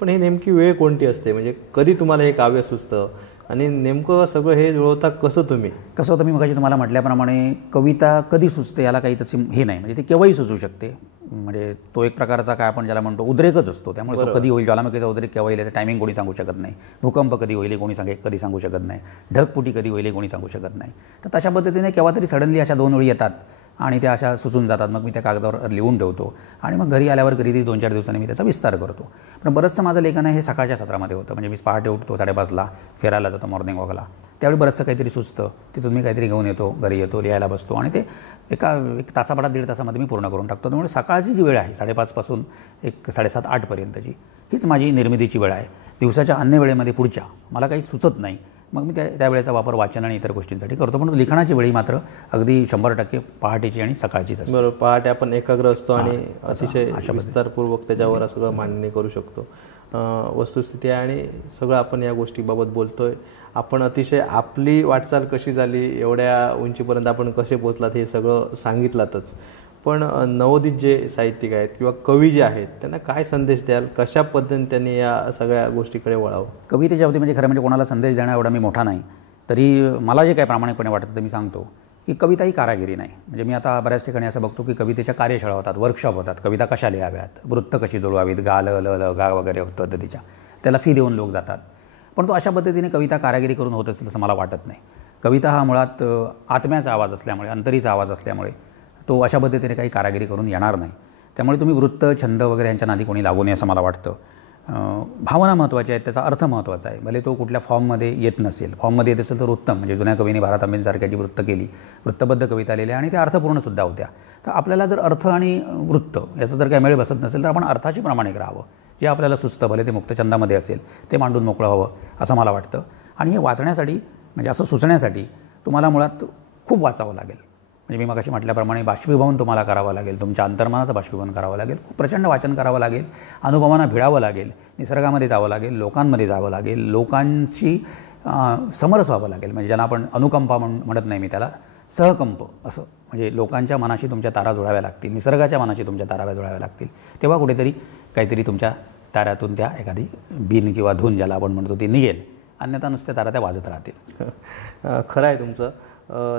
पण ही नेमकी वेळ कोणती असते, म्हणजे कधी तुम्हाला हे काव्य सुचतं आणि नेमकं सगळं हे जुळवता कसं होतं? मी मगाशी तुम्हाला म्हटल्याप्रमाणे कविता कधी सुचते याला काही तशी हे नाही, म्हणजे ते केव्हाही सुचू शकते. म्हणजे तो एक प्रकारचा काय आपण ज्याला म्हणतो उद्रेकच असतो, त्यामुळे तो कधी होईल, ज्वालामुखीचा उद्रेक केव्हा येईल याचं टायमिंग कोणी सांगू शकत नाही. भूकंप कधी होईल कोणी कधी सांगू शकत नाही. ढगफुटी कधी होईल कोणी सांगू शकत नाही. तर तशा पद्धतीने केव्हा तरी सडनली अशा 2 ओळी येतात आणि त्या अशा सुचून जातात. मग मी त्या कागदावर लिहून ठेवतो आणि मग घरी आल्यावर कधीतरी 2-4 दिवसांनी मी त्याचा विस्तार करतो. पण बरंचसं माझं लेखन आहे हे सकाळच्या सत्रामध्ये होतं. म्हणजे मी पहाटे उठतो 5:30ला, फिरायला जातो मॉर्निंग वॉकला, त्यावेळी बरंचसं काहीतरी सुचतं, तिथून मी काहीतरी घेऊन येतो, घरी येतो, लिहायला बसतो आणि ते एक तासाभरात 1.5 तासामध्ये मी पूर्ण करून टाकतो. त्यामुळे सकाळची जी वेळ आहे 5:30 पासून 7:30-8 पर्यंतची हीच माझी निर्मितीची वेळ आहे. दिवसाच्या अन्य वेळेमध्ये पुढच्या मला काही सुचत नाही, मग मी त्या वेळेचा वापर वाचन आणि इतर गोष्टींसाठी करतो. पण लिखाणाची वेळी मात्र अगदी 100% पहाटेची आणि सकाळचीच असते. बरोबर, पहाटे आपण एकाग्र असतो आणि अतिशय विस्तारपूर्वक त्याच्यावर सगळं मांडणी करू शकतो. वस्तुस्थिती आहे आणि सगळं आपण या गोष्टीबाबत बोलतोय. आपण अतिशय आपली वाटचाल कशी झाली, एवढ्या उंचीपर्यंत आपण कसे पोहोचलात हे सगळं सांगितलातच. पण नवोदित जे साहित्यिक आहेत किंवा कवी जे आहेत त्यांना काय संदेश द्याल, कशा पद्धतीने त्यांनी या सगळ्या गोष्टीकडे वळावं? कवितेच्या बाबतीत म्हणजे खरं म्हणजे कोणाला संदेश देणं एवढा मी मोठा नाही, तरी मला जे काही प्रामाणिकपणे वाटतं ते मी सांगतो की कविता ही कारागिरी नाही. म्हणजे मी आता बऱ्याच ठिकाणी असं बघतो की कवितेच्या कार्यशाळा होतात, वर्कशॉप होतात, कविता कशा लिहाव्यात, वृत्त कशी जुळवावीत, गा ल ल गा वगैरे पद्धतीच्या, त्याला फी देऊन लोक जातात. पण तो अशा पद्धतीने कविता कारागिरी करून होत असेल असं मला वाटत नाही. कविता हा मुळात आत्म्याचा आवाज असल्यामुळे, अंतरीचा आवाज असल्यामुळे तो अशा पद्धतीने काही कारागिरी करून येणार नाही. त्यामुळे तुम्ही वृत्त, छंद वगैरे यांच्या नादी कोणी लागू नये असं मला वाटतं. भावना महत्त्वाच्या आहेत, त्याचा अर्थ महत्त्वाचा आहे. भले तो कुठल्या फॉर्ममध्ये येत नसेल, फॉर्ममध्ये येत असेल तर उत्तम. म्हणजे जुन्या कवींनी भारत आंबेंसारख्याची वृत्त केली, वृत्तबद्ध कविता लिहिल्या आणि त्या अर्थपूर्णसुद्धा होत्या. तर आपल्याला जर अर्थ आणि वृत्त याचा जर काही मेळ बसत नसेल तर आपण अर्थाची प्रामाणिक राहावं. जे आपल्याला सुचतं, भले ते मुक्तछंदामध्ये असेल, ते मांडून मोकळं हवं असं मला वाटतं. आणि हे वाचण्यासाठी म्हणजे असं सुचण्यासाठी तुम्हाला मुळात खूप वाचावं लागेल. म्हणजे मी मगाशी म्हटल्याप्रमाणे बाष्पीभवन तुम्हाला करावं लागेल, तुमच्या अंतर्मनाचं बाष्पीभवन करावं लागेल, खूप प्रचंड वाचन करावं लागेल, अनुभवांना भिडावं लागेल, निसर्गामध्ये जावं लागेल, लोकांमध्ये जावं लागेल, लोकांची समरस व्हावं लागेल. म्हणजे ज्याला आपण अनुकंपा म्हणत नाही मी, त्याला सहकंप असं, म्हणजे लोकांच्या मनाशी तुमच्या तारा जुळाव्या लागतील, निसर्गाच्या मनाशी तुमच्या तारा जुळाव्या लागतील, तेव्हा कुठेतरी काहीतरी तुमच्या ताऱ्यातून त्या एखादी बीन किंवा धून ज्याला आपण म्हणतो ती निघेल. अन्यथा नुसत्या तारा त्या वाजत राहतील. खरं आहे तुमचं.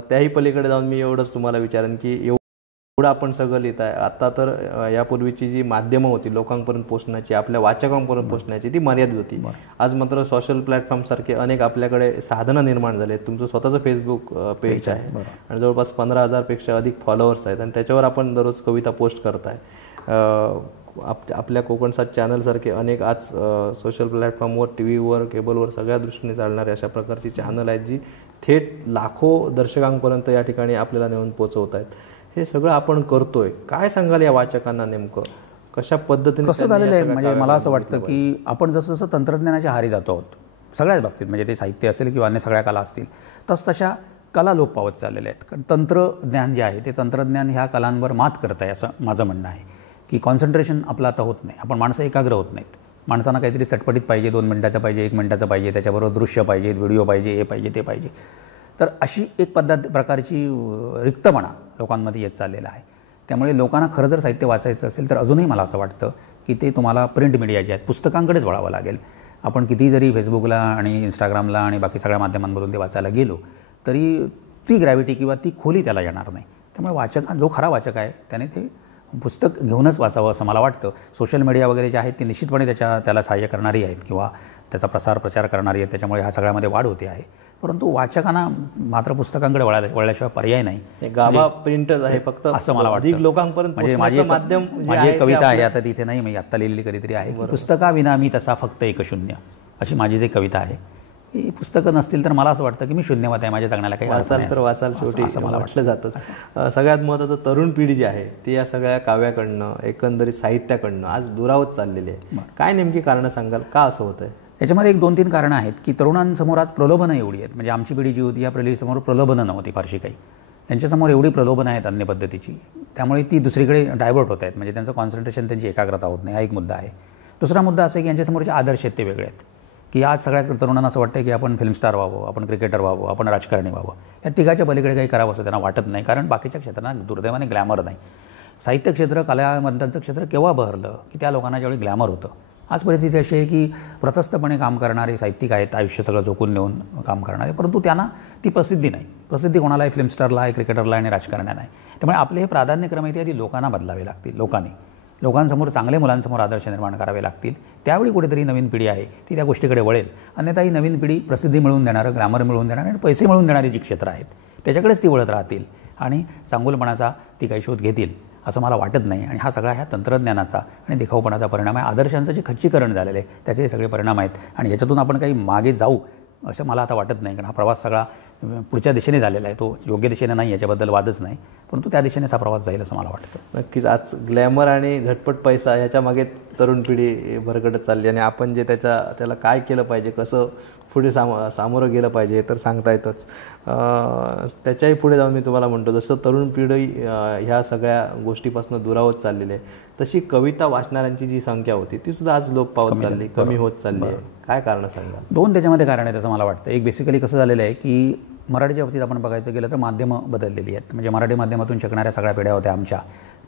त्याही पलीकडे जाऊन मी एवढंच तुम्हाला विचारेन की एवढं आपण सगळं लिहित आहे. आता तर यापूर्वीची जी माध्यमं होती लोकांपर्यंत पोहोचण्याची, आपल्या वाचकांपर्यंत पोहोचण्याची, ती मर्यादित होती. आज मात्र सोशल प्लॅटफॉर्मसारखे अनेक आपल्याकडे साधनं निर्माण झाले. तुमचं स्वतःचं फेसबुक पेज आहे आणि जवळपास 15,000पेक्षा अधिक फॉलोअर्स आहेत आणि त्याच्यावर आपण दररोज कविता पोस्ट करताय. आपल्या कोकणसात चॅनलसारखे अनेक आज सोशल प्लॅटफॉर्मवर, टी व्हीवर, केबलवर सगळ्या दृष्टीने चालणारे अशा प्रकारची चॅनल आहेत जी थेट लाखो दर्शकांपर्यंत या ठिकाणी आपल्याला नेऊन पोहोचवत आहेत. हे सगळं आपण करतोय. काय सांगाल या वाचकांना, नेमकं कशा पद्धतीने कसं झालेलं आहे? म्हणजे मला असं वाटतं की आपण जसं जसं तंत्रज्ञानाच्या आहारी जातो आहोत सगळ्याच बाबतीत, म्हणजे ते साहित्य असेल किंवा अन्य सगळ्या कला असतील, तशा कला लोप पावत चाललेल्या आहेत. कारण तंत्रज्ञान जे आहे ते तंत्रज्ञान ह्या कलांवर मात करत आहे असं माझं म्हणणं आहे. की कॉन्सन्ट्रेशन आपलं आता होत नाही, आपण माणसं एकाग्र होत नाहीत. माणसांना काहीतरी चटपटीत पाहिजे, 2 मिनिटाचं पाहिजे, 1 मिनिटाचं पाहिजे, त्याच्याबरोबर दृश्य पाहिजे, व्हिडिओ पाहिजे, हे पाहिजे, ते पाहिजे. तर अशी एक प्रकारची रिक्तपणा लोकांमध्ये येत चाललेला आहे. त्यामुळे लोकांना खरं जर साहित्य वाचायचं असेल तर अजूनही मला असं वाटतं की ते तुम्हाला प्रिंट मीडिया जे आहेत पुस्तकांकडेच वळावं लागेल. आपण किती जरी फेसबुकला आणि इंस्टाग्रामला आणि बाकी सगळ्या माध्यमांमधून ते वाचायला गेलो तरी ती ग्रॅव्हिटी किंवा ती खोली त्याला येणार नाही. त्यामुळे जो खरा वाचक आहे त्याने ते पुस्तक घेऊनच वाचावं असं मला वाटतं. सोशल मीडिया वगैरे जे आहेत ती निश्चितपणे त्याला सहाय्य करणारी आहेत किंवा त्याचा प्रचार करणारी आहेत, त्याच्यामुळे ह्या सगळ्यामध्ये वाढ होते आहे. परंतु वाचकांना मात्र पुस्तकांकडे वळल्याशिवाय पर्याय नाही. गाभा प्रिंटच आहे फक्त असं मला वाटतं लोकांपर्यंत. म्हणजे माझी कविता आहे आता तिथे नाही, मी आत्ता लिहिलेली कधीतरी आहे की पुस्तकाविना मी तसा फक्त एक शून्य, अशी माझी जी कविता आहे ही पुस्तकं नसतील तर मला असं वाटतं की मी शून्यवत आहे, माझ्या जगण्याला काही अर्थ नाही. वाचाल शेवटी असं मला म्हटलं जातं. सगळ्यात महत्त्वाचं तरुण पिढी जी आहे ती या सगळ्या काव्याकडनं एकंदरीत साहित्याकडनं आज दुरावत चाललेली आहे. काय नेमकी कारणं सांगाल, का असं होतंय? याच्यामध्ये 1-2-3 कारणं आहेत की तरुणांसमोर आज प्रलोभनं एवढी आहेत. म्हणजे आमची पिढी जी होती या पिढीसमोर प्रलोभनं नव्हती फारशी काही. यांच्यासमोर एवढी प्रलोभनं आहेत अन्य पद्धतीची, त्यामुळे ती दुसरीकडे डायव्हर्ट होत आहेत. म्हणजे त्यांचं कॉन्सन्ट्रेशन, त्यांची एकाग्रता होत नाही. हा एक मुद्दा आहे. दुसरा मुद्दा असा आहे की यांच्यासमोरचे आदर्श आहेत ते वेगळे आहेत. की आज सगळ्यात तरुणांना असं वाटतं की आपण फिल्म स्टार व्हावं, आपण क्रिकेटर व्हावं, आपण राजकारणी व्हावं. या तिघाच्या पलीकडे काही करावं असं त्यांना वाटत नाही, कारण बाकीच्या क्षेत्रांना दुर्दैवाने ग्लॅमर नाही. साहित्य क्षेत्र, कलावंतांचं क्षेत्र केव्हा बहरलं की त्या लोकांना ज्यावेळी ग्लॅमर होतं. आज परिस्थिती अशी आहे की प्रशस्तपणे काम करणारे साहित्यिक आहेत, आयुष्य सगळं झोकून नेऊन काम करणारे, परंतु त्यांना ती प्रसिद्धी नाही. प्रसिद्धी कोणाला आहे? फिल्म स्टारला आहे, क्रिकेटरला आणि राजकारण्यांना आहे. त्यामुळे आपले हे प्राधान्यक्रम आहे ते लोकांना बदलावे लागतील. लोकांसमोर चांगले मुलांसमोर आदर्श निर्माण करावे लागतील. त्यावेळी कुठेतरी नवीन पिढी आहे ती त्या गोष्टीकडे वळेल. अन्यथा ही नवीन पिढी प्रसिद्धी मिळवून देणारं, ग्लॅमर मिळवून देणारं आणि पैसे मिळवून देणारी जी क्षेत्र आहेत त्याच्याकडेच ती वळत राहतील आणि चांगुलपणाचा ती काही शोध घेतील असं मला वाटत नाही. आणि हा सगळा ह्या तंत्रज्ञानाचा आणि दिखाऊपणाचा परिणाम आहे. आदर्शांचं जे खच्चीकरण झालेलं आहे त्याचे सगळे परिणाम आहेत आणि याच्यातून आपण काही मागे जाऊ असं मला आता वाटत नाही. कारण हा प्रवास सगळा पुढच्या दिशेने झालेला आहे, तो योग्य दिशेने नाही, याच्याबद्दल वादच नाही, परंतु त्या दिशेनेच हा प्रवास जाईल असं मला वाटतं. नक्कीच आज ग्लॅमर आणि झटपट पैसा ह्याच्या मागे तरुण पिढी भरकटत चालली आणि आपण जे त्याला काय केलं पाहिजे, कसं पुढे सामोरं गेलं पाहिजे तर सांगता येतच. त्याच्याही पुढे जाऊन मी तुम्हाला म्हणतो, जसं तरुण पिढी ह्या सगळ्या गोष्टीपासून दुरावत चाललेली आहे, तशी कविता वाचणाऱ्यांची जी संख्या होती ती सुद्धा आज लोप पावत चालली, कमी होत चालली आहे. काय कारण सांगा? 2 त्याच्यामध्ये कारण आहेत असं मला वाटतं. एक बेसिकली कसं झालेलं आहे की मराठीच्या बाबतीत आपण बघायचं गेलं तर माध्यमं बदललेली आहेत. म्हणजे मराठी माध्यमातून शिकणाऱ्या सगळ्या पिढ्या होत्या आमच्या,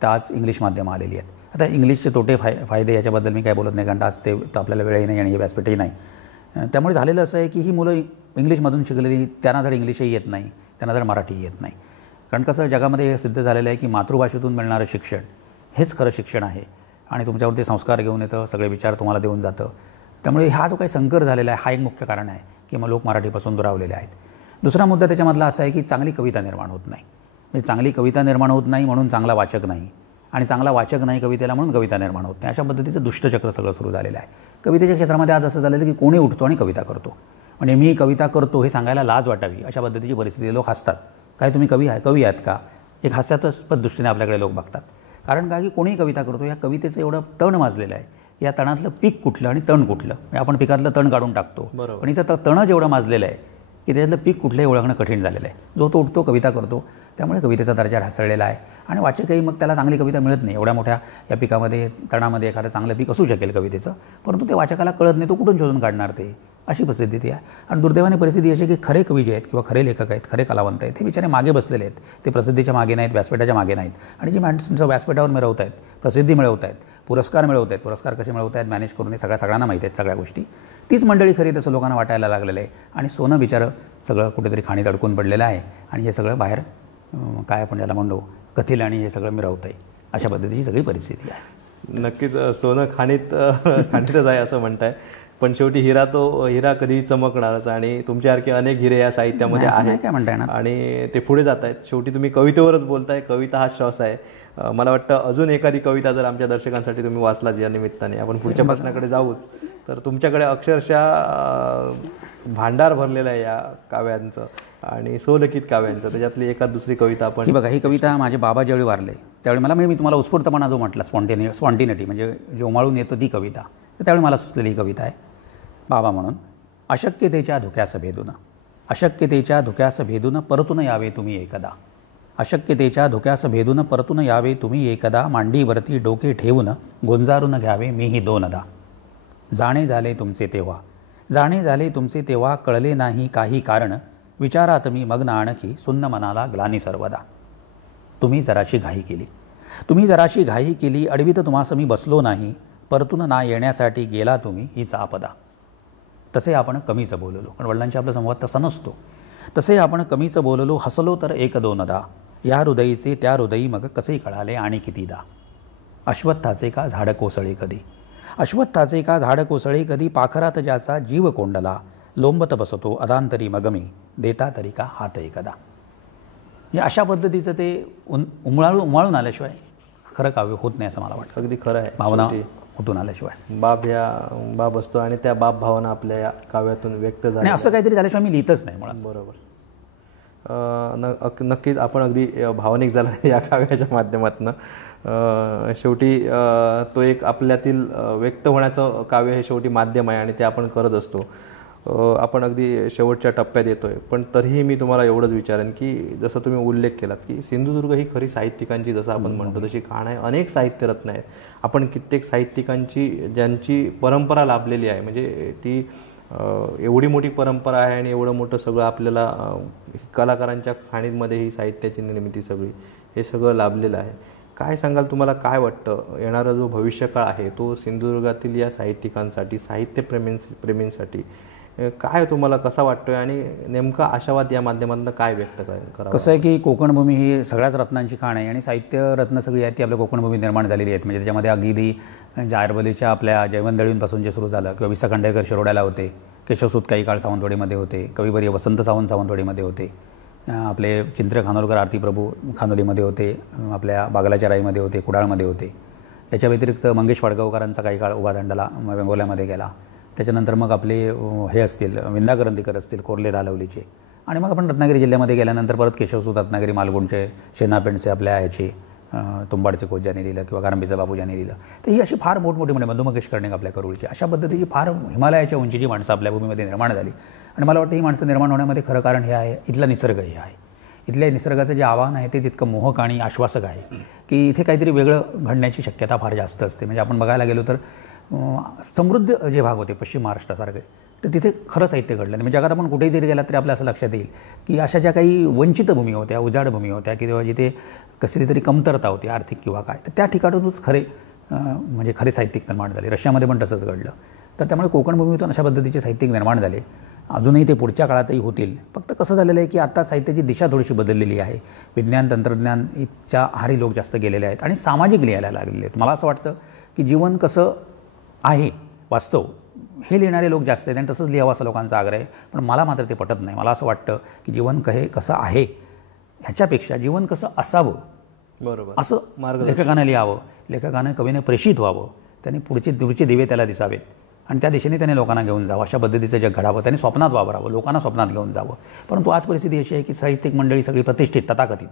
तर आज इंग्लिश माध्यमं आलेली आहेत. आता इंग्लिशचे तोटे फायदे याच्याबद्दल मी काय बोलत नाही, कारण आज ते तर आपल्याला वेळही नाही आणि हे व्यासपीठही नाही. त्यामुळे झालेलं असं आहे की ही मुलं इंग्लिशमधून शिकलेली, त्यांना जर इंग्लिशही येत नाही, त्यांना जर मराठीही येत नाही. कारण कसं जगामध्ये हे सिद्ध झालेलं आहे की मातृभाषेतून मिळणारं शिक्षण हेच खरं शिक्षण आहे आणि तुमच्यावरती संस्कार घेऊन येतं, सगळे विचार तुम्हाला देऊन जातं. त्यामुळे हा जो काही संकर झालेला आहे हा एक मुख्य कारण आहे की मग लोक मराठीपासून दुरावलेले आहेत. दुसरा मुद्दा त्याच्यामधला असा आहे की चांगली कविता निर्माण होत नाही. म्हणजे चांगली कविता निर्माण होत नाही म्हणून चांगला वाचक नाही, आणि चांगला वाचक नाही कवितेला म्हणून कविता निर्माण होत नाही. अशा पद्धतीचं दुष्टचक्र सगळं सुरू झालेलं आहे. कवितेच्या क्षेत्रामध्ये आज असं झालेलं की कोणी उठतो आणि कविता करतो. म्हणजे मी कविता करतो हे सांगायला लाज वाटावी अशा पद्धतीची परिस्थिती. लोक हसतात, काय तुम्ही कवी आहात का? एक हास्यास्पद दृष्टीने आपल्याकडे लोक बघतात. कारण का की कोणीही कविता करतो, या कवितेचं एवढं तण माजलेलं आहे. या तणातलं पीक कुठलं आणि तण कुठलं, म्हणजे आपण पिकातलं तण काढून टाकतो, पण इथं तण जेवढं माजलेलं आहे की त्याच्यातलं पीक कुठलंही ओळखणं कठीण झालेलं आहे. जो तो उठतो कविता करतो, त्यामुळे कवितेचा दर्जा ढासळलेला आहे आणि वाचकही मग त्याला चांगली कविता मिळत नाही. एवढ्या मोठ्या या पिकामध्ये, तणामध्ये एखादं चांगलं पीक असू शकेल कवितेचं, परंतु ते वाचकाला कळत नाही, तो कुठून शोधून काढणार ते, अशी परिस्थिती आहे. आणि दुर्दैवाने परिस्थिती अशी की खरे कवी जे आहेत किंवा खरे लेखक आहेत, खरे कलावंत आहेत, ते बिचारे मागे बसलेले आहेत. ते प्रसिद्धीच्या मागे नाहीत, व्यासपीठाच्या मागे नाहीत. आणि जी माणसं व्यासपीठावर मिळवत आहेत, प्रसिद्धी मिळवत आहेत, पुरस्कार मिळवत आहेत, पुरस्कार कसे मिळवत आहेत मॅनेज करून, हे सगळ्यांना माहीत आहेत सगळ्या गोष्टी. तीच मंडळी खरी तसं लोकांना वाटायला लागलेलं आहे आणि सोनं बिचारं सगळं कुठेतरी खाणीत अडकून पडलेलं आहे आणि हे सगळं बाहेर काय आपण याला म्हणतो कथील आणि हे सगळं मिरवत आहे. अशा पद्धतीची सगळी परिस्थिती आहे. नक्कीच सोनं खाणीतच आहे असं म्हणताय, पण शेवटी हिरा कधी चमकणारच आणि तुमच्यासारखे अनेक हिरे या साहित्यामध्ये आहेत काय म्हणताय ना, आणि ते पुढे जात आहेत. शेवटी तुम्ही कवितेवरच बोलताय, कविता हा श्वास आहे. मला वाटतं अजून एखादी कविता जर आमच्या दर्शकांसाठी तुम्ही वाचलात या निमित्ताने, आपण पुढच्या प्रश्नाकडे जाऊच, तर तुमच्याकडे अक्षरशः भांडार भरलेलं आहे या काव्यांचं आणि सोलकित काव्यांचं. त्याच्यातली एखाद दुसरी कविता आपण. ही बघा, ही कविता माझे बाबा ज्यावेळी वारले त्यावेळी मी तुम्हाला उत्स्फूर्तपणा जो म्हटला, स्पॉन्टिनिटी म्हणजे जे उमाळून येतं ती कविता, तर त्यावेळी मला सुचलेली ही कविता आहे बाबा म्हणून. अशक्यतेच्या धुक्यास भेदून, अशक्यतेच्या धुक्यास भेदून परतून यावे तुम्ही एकदा, अशक्यतेच्या धुक्यास भेदून परतून यावे तुम्ही एकदा, मांडीवरती डोके ठेवून गोंजारून घ्यावे मीही दोनदा. जाणे झाले तुमचे तेव्हा, जाणे झाले तुमचे तेव्हा, कळले नाही काही कारण, विचारात मी मग्न आणखी सुन्न मनाला ग्लानी सर्वदा. तुम्ही जराशी घाई केली, तुम्ही जराशी घाई केली, अडवीत तुम्हास मी बसलो नाही, परतून ना येण्यासाठी गेला तुम्ही हीच आपदा. तसे आपण कमीच बोललो, पण वडिलांच्या आपला संवाद तसा नसतो. तसे आपण कमीच बोललो, हसलो तर एक दोनदा, या हृदयीचे त्या हृदयी मग कसे कळाले आणि कितीदा. अश्वत्थाचे का झाड कोसळे कधी, अश्वत्थाचे का झाड कोसळे कधी, पाखरात ज्याचा जीव कोंडला, लोंबत बसतो अदांतरी मग मी, देता तरी का हात एकदा. म्हणजे अशा पद्धतीचं ते उमळून आल्याशिवाय खरं काव्य होत नाही असं मला वाटतं. अगदी खरं आहे. भावना उतून आल्याशिवाय. बाब असतो आणि त्या बाप भावना आपल्या या काव्यातून व्यक्त झाल्या. आणि असं काहीतरी झाल्याशिवाय मी लिहितच नाही मुळात. बरोबर. नक्कीच आपण अगदी भावनिक झाला या काव्याच्या माध्यमातून. शेवटी तो एक आपल्यातील व्यक्त होण्याचं काव्य हे शेवटी माध्यम आहे आणि ते आपण करत असतो. आपण अगदी शेवटच्या टप्प्यात येतोय, पण तरीही मी तुम्हाला एवढंच विचारेन की जसं तुम्ही उल्लेख केलात की सिंधुदुर्ग ही खरी साहित्यिकांची, जसं आपण म्हणतो तशी खाण आहे. अनेक साहित्यरत्न आहेत. आपण कित्येक साहित्यिकांची ज्यांची परंपरा लाभलेली आहे, म्हणजे ती एवढी मोठी परंपरा आहे आणि एवढं मोठं सगळं आपल्याला कलाकारांच्या खाणींमध्ये ही साहित्याची निर्मिती सगळी हे सगळं लाभलेलं आहे. काय सांगाल, तुम्हाला काय वाटतं येणारा जो भविष्यकाळ आहे तो सिंधुदुर्गातील या साहित्यिकांसाठी, साहित्यप्रेमींसाठी काय तुम्हाला कसा वाटतोय आणि नेमका आशावाद या माध्यमातून काय व्यक्त करावं? कसं आहे की कोकणभूमी ही सगळ्याच रत्नांची खाण आहे आणि साहित्य रत्न सगळी आहेत ती आपल्या कोकणभूमीत निर्माण झालेली आहेत. म्हणजे त्याच्यामध्ये अगदी जायरबलीच्या आपल्या जयवंत दळवींपासून जे सुरू झालं, किंवा विसा खांडेकर शिरोड्याला होते, केशवसूत काही काळ सावंतवाडीमध्ये होते, कविवर्य वसंत सावंत सावंतवाडीमध्ये होते, आपले चिंत्र खानोलकर आरती प्रभू खानोलीमध्ये होते, आपल्या बागलाच्या राईमध्ये होते, कुडाळमध्ये होते. याच्या व्यतिरिक्त मंगेश पाडगावकरांचा काही काळ उभादांडाला वेंगोल्यामध्ये गेला. त्याच्यानंतर मग आपले हे असतील विंदा करंदीकर असतील कोरले रालवलीचे. आणि मग आपण रत्नागिरी जिल्ह्यामध्ये गेल्यानंतर परत केशवसूत रत्नागिरी मालगुणचे, शेणापेंडचे आपल्या ह्याचे तुंबाडचे कोच ज्यांनी लिहिलं किंवा गारंबीचं बाबू ज्यांनी लिहिलं. तर ही अशी फार मोठमोठी म्हणजे मधुमकेश कर्णिक आपल्या करूळची, अशा पद्धतीची फार हिमालयाच्या उंचीची माणसं आपल्या भूमीमध्ये निर्माण झाली. आणि मला वाटतं ही माणसं निर्माण होण्यामध्ये खरं कारण हे आहे, इथला निसर्ग हे आहे. इथल्या निसर्गाचं जे आव्हान आहे ते तितकं मोहक आणि आश्वासक आहे की इथे काहीतरी वेगळं घडण्याची शक्यता फार जास्त असते. म्हणजे आपण बघायला गेलो तर समृद्ध जे भाग होते पश्चिम महाराष्ट्रासारखे, तर तिथे खरं साहित्य घडलं. म्हणजे जगात आपण कुठेही जरी गेलात तरी आपल्या असं लक्षात येईल की अशा ज्या काही वंचित भूमी होत्या, उजाड भूमी होत्या किंवा जिथे कसली तरी कमतरता होती आर्थिक किंवा काय, तर त्या ठिकाणूनच खरे साहित्यिक निर्माण झाले. रशियामध्ये पण तसंच घडलं. तर त्यामुळे कोकण भूमीतून अशा पद्धतीचे साहित्यिक निर्माण झाले. अजूनही ते पुढच्या काळातही होतील. फक्त कसं झालेलं आहे की आता साहित्याची दिशा थोडीशी बदललेली आहे. विज्ञान तंत्रज्ञानच्या आहारी लोक जास्त गेलेले आहेत आणि सामाजिक लिहायला लागलेले आहेत. मला असं वाटतं की जीवन कसं आहे वास्तव हे लिहिणारे लोक जास्त आहेत आणि तसंच लिहावं असा लोकांचा आग्रह आहे. पण मला मात्र ते पटत नाही. मला असं वाटतं की जीवन कसं आहे ह्याच्यापेक्षा जीवन कसं असावं, बरोबर, असं लेखकानं लिहावं, लेखकानं कवीने प्रेषित व्हावं, त्यांनी दूरचे दिवे त्याला दिसावेत आणि त्या दिशेने त्याने लोकांना घेऊन जावं, अशा पद्धतीचं जग घडावं, त्यांनी स्वप्नात वावरावं, लोकांना स्वप्नात घेऊन जावं. परंतु आज परिस्थिती अशी आहे की साहित्यिक मंडळी सगळी प्रतिष्ठित तथाकथित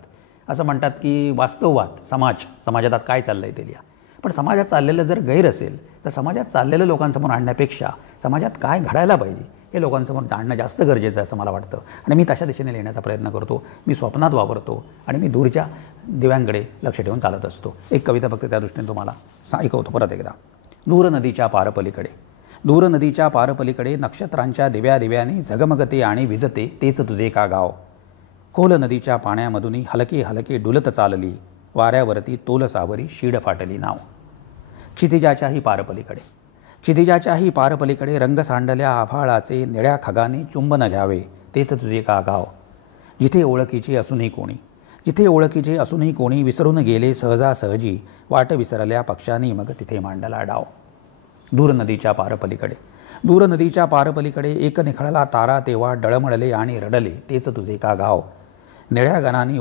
असं म्हणतात की वास्तववाद, समाजात काय चाललं आहे ते लिहा. पण समाजात चाललेलं जर गैर असेल तर समाजात चाललेलं लोकांसमोर आणण्यापेक्षा समाजात काय घडायला पाहिजे हे लोकांसमोर जाणणं जास्त गरजेचं आहे असं मला वाटतं. आणि मी तशा दिशेने लिहिण्याचा प्रयत्न करतो. मी स्वप्नात वावरतो आणि मी दूरच्या दिव्यांकडे लक्ष ठेवून चालत असतो. एक कविता फक्त त्या दृष्टीने तुम्हाला ऐकवतो परत एकदा. दूर नदीच्या पारपलीकडे, दूर नदीच्या पारपलीकडे नक्षत्रांच्या दिव्याने झगमगते आणि विजते तेच तुझे का गाव. खोल नदीच्या पाण्यामधून हलके हलके डुलत चालली, वाऱ्यावरती तोल सावरी शीड फाटली नाव. क्षितिजाच्याही पारपलीकडे रंग सांडल्या आभाळाचे निळ्या खगाने चुंबन घ्यावे तेच तुझे का गाव. जिथे ओळखीचे असूनही कोणी विसरून गेले सहजासहजी, वाट विसरल्या पक्षांनी मग तिथे मांडला डाव. दूर नदीच्या पारपलीकडे एक निखळला तारा तेव्हा डळमळले आणि रडले तेच तुझे का गाव. निळ्या गणांनी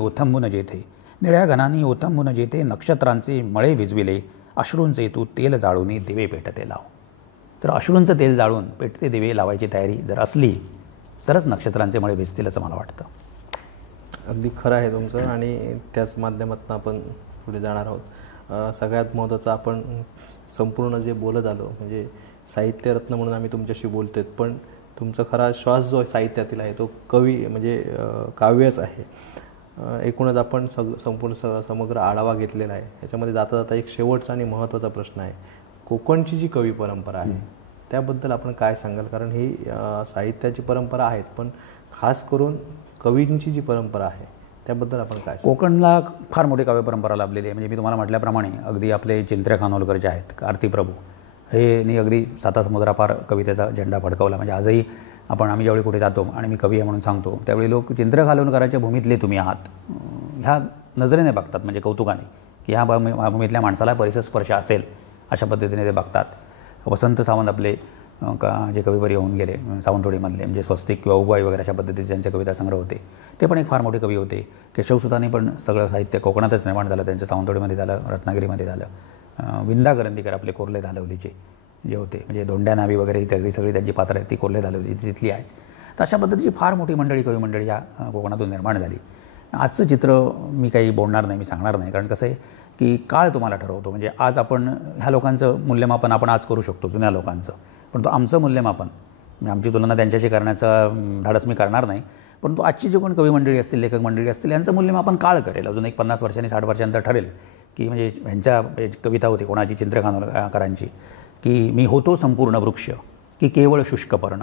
ओथंबून जेथे नक्षत्रांचे मळे विजविले, अश्रूंचे तू तेल जाळून दिवे पेटते लाव. तर अश्रूंचं तेल जाळून पेटते दिवे लावायची तयारी जर असली तरच नक्षत्रांचे मळे भिजतील असं मला वाटतं. अगदी खरं आहे तुमचं आणि त्याच माध्यमातून आपण पुढे जाणार आहोत. सगळ्यात महत्त्वाचं आपण संपूर्ण जे बोलत आलो म्हणजे साहित्यरत्न म्हणून आम्ही तुमच्याशी बोलतोय, पण तुमचा खरा श्वास जो साहित्यातील आहे तो कवी म्हणजे काव्यच आहे. एकूणच आपण संपूर्ण समग्र आढावा घेतलेला आहे. याच्यामध्ये जाता जाता एक शेवटचा आणि महत्त्वाचा प्रश्न आहे, कोकणची जी कवी परंपरा आहे त्याबद्दल आपण काय सांगाल? कारण ही साहित्याची परंपरा आहेत, पण खास करून कवींची जी परंपरा आहे त्याबद्दल आपण काय? कोकणला फार मोठी काव्य परंपरा लाभलेली आहे. म्हणजे मी तुम्हाला म्हटल्याप्रमाणे अगदी आपले चिंत्र खानोलकर जे आहेत, आरती प्रभू हे अगदी साता समुद्रापार कवितेचा झेंडा फडकवला. म्हणजे आजही आम्ही ज्यावेळी कुठे जातो आणि मी कवी आहे म्हणून सांगतो त्यावेळी लोक चिंत्र खानोलकरांच्या भूमीतले तुम्ही आहात ह्या नजरेने बघतात, म्हणजे कौतुकाने की ह्या भूमीतल्या माणसाला परिसर स्पर्श असेल अशा पद्धतीने ते बघतात. वसंत सावंत आपले जे कविवर्य होऊन गेले सावंतवाडीमधले, म्हणजे स्वस्तिक किंवा उगवाई वगैरे अशा पद्धतीचे ज्यांचे कविता संग्रह होते ते पण एक फार मोठे कवी होते. केशवसुतांनी पण सगळं साहित्य कोकणातच निर्माण झालं, त्यांचं सावंतवाडीमध्ये झालं, रत्नागिरीमध्ये झालं. विंदा करंदीकर आपले कोर्ले धालवलीचे जे होते, म्हणजे धोंड्या नावी वगैरे ही सगळी त्यांची पात्र आहेत ती कोर्ले धालवली तिथली आहेत. तर अशा पद्धतीची फार मोठी मंडळी, कवी मंडळी या कोकणातून निर्माण झाली. आजचं चित्र मी काही बोलणार नाही, मी सांगणार नाही, कारण कसं आहे की काळ तुम्हाला ठरवतो. म्हणजे आज आपण ह्या लोकांचं मूल्यमापन आपण आज करू शकतो, जुन्या लोकांचं, परंतु आमचं मूल्यमापन, आमची तुलना त्यांच्याशी करण्याचं धाडस मी करणार नाही. परंतु आजची जी कोण कवी मंडळी असतील, लेखक मंडळी असतील, यांचं मूल्यमापन काळ करेल. अजून एक 50 वर्षांनी 60 वर्षांनंतर ठरेल की म्हणजे ह्यांच्या कविता होती कोणाची, चिंद्रखानकरांची, की मी होतो संपूर्ण वृक्ष की केवळ शुष्क पर्ण,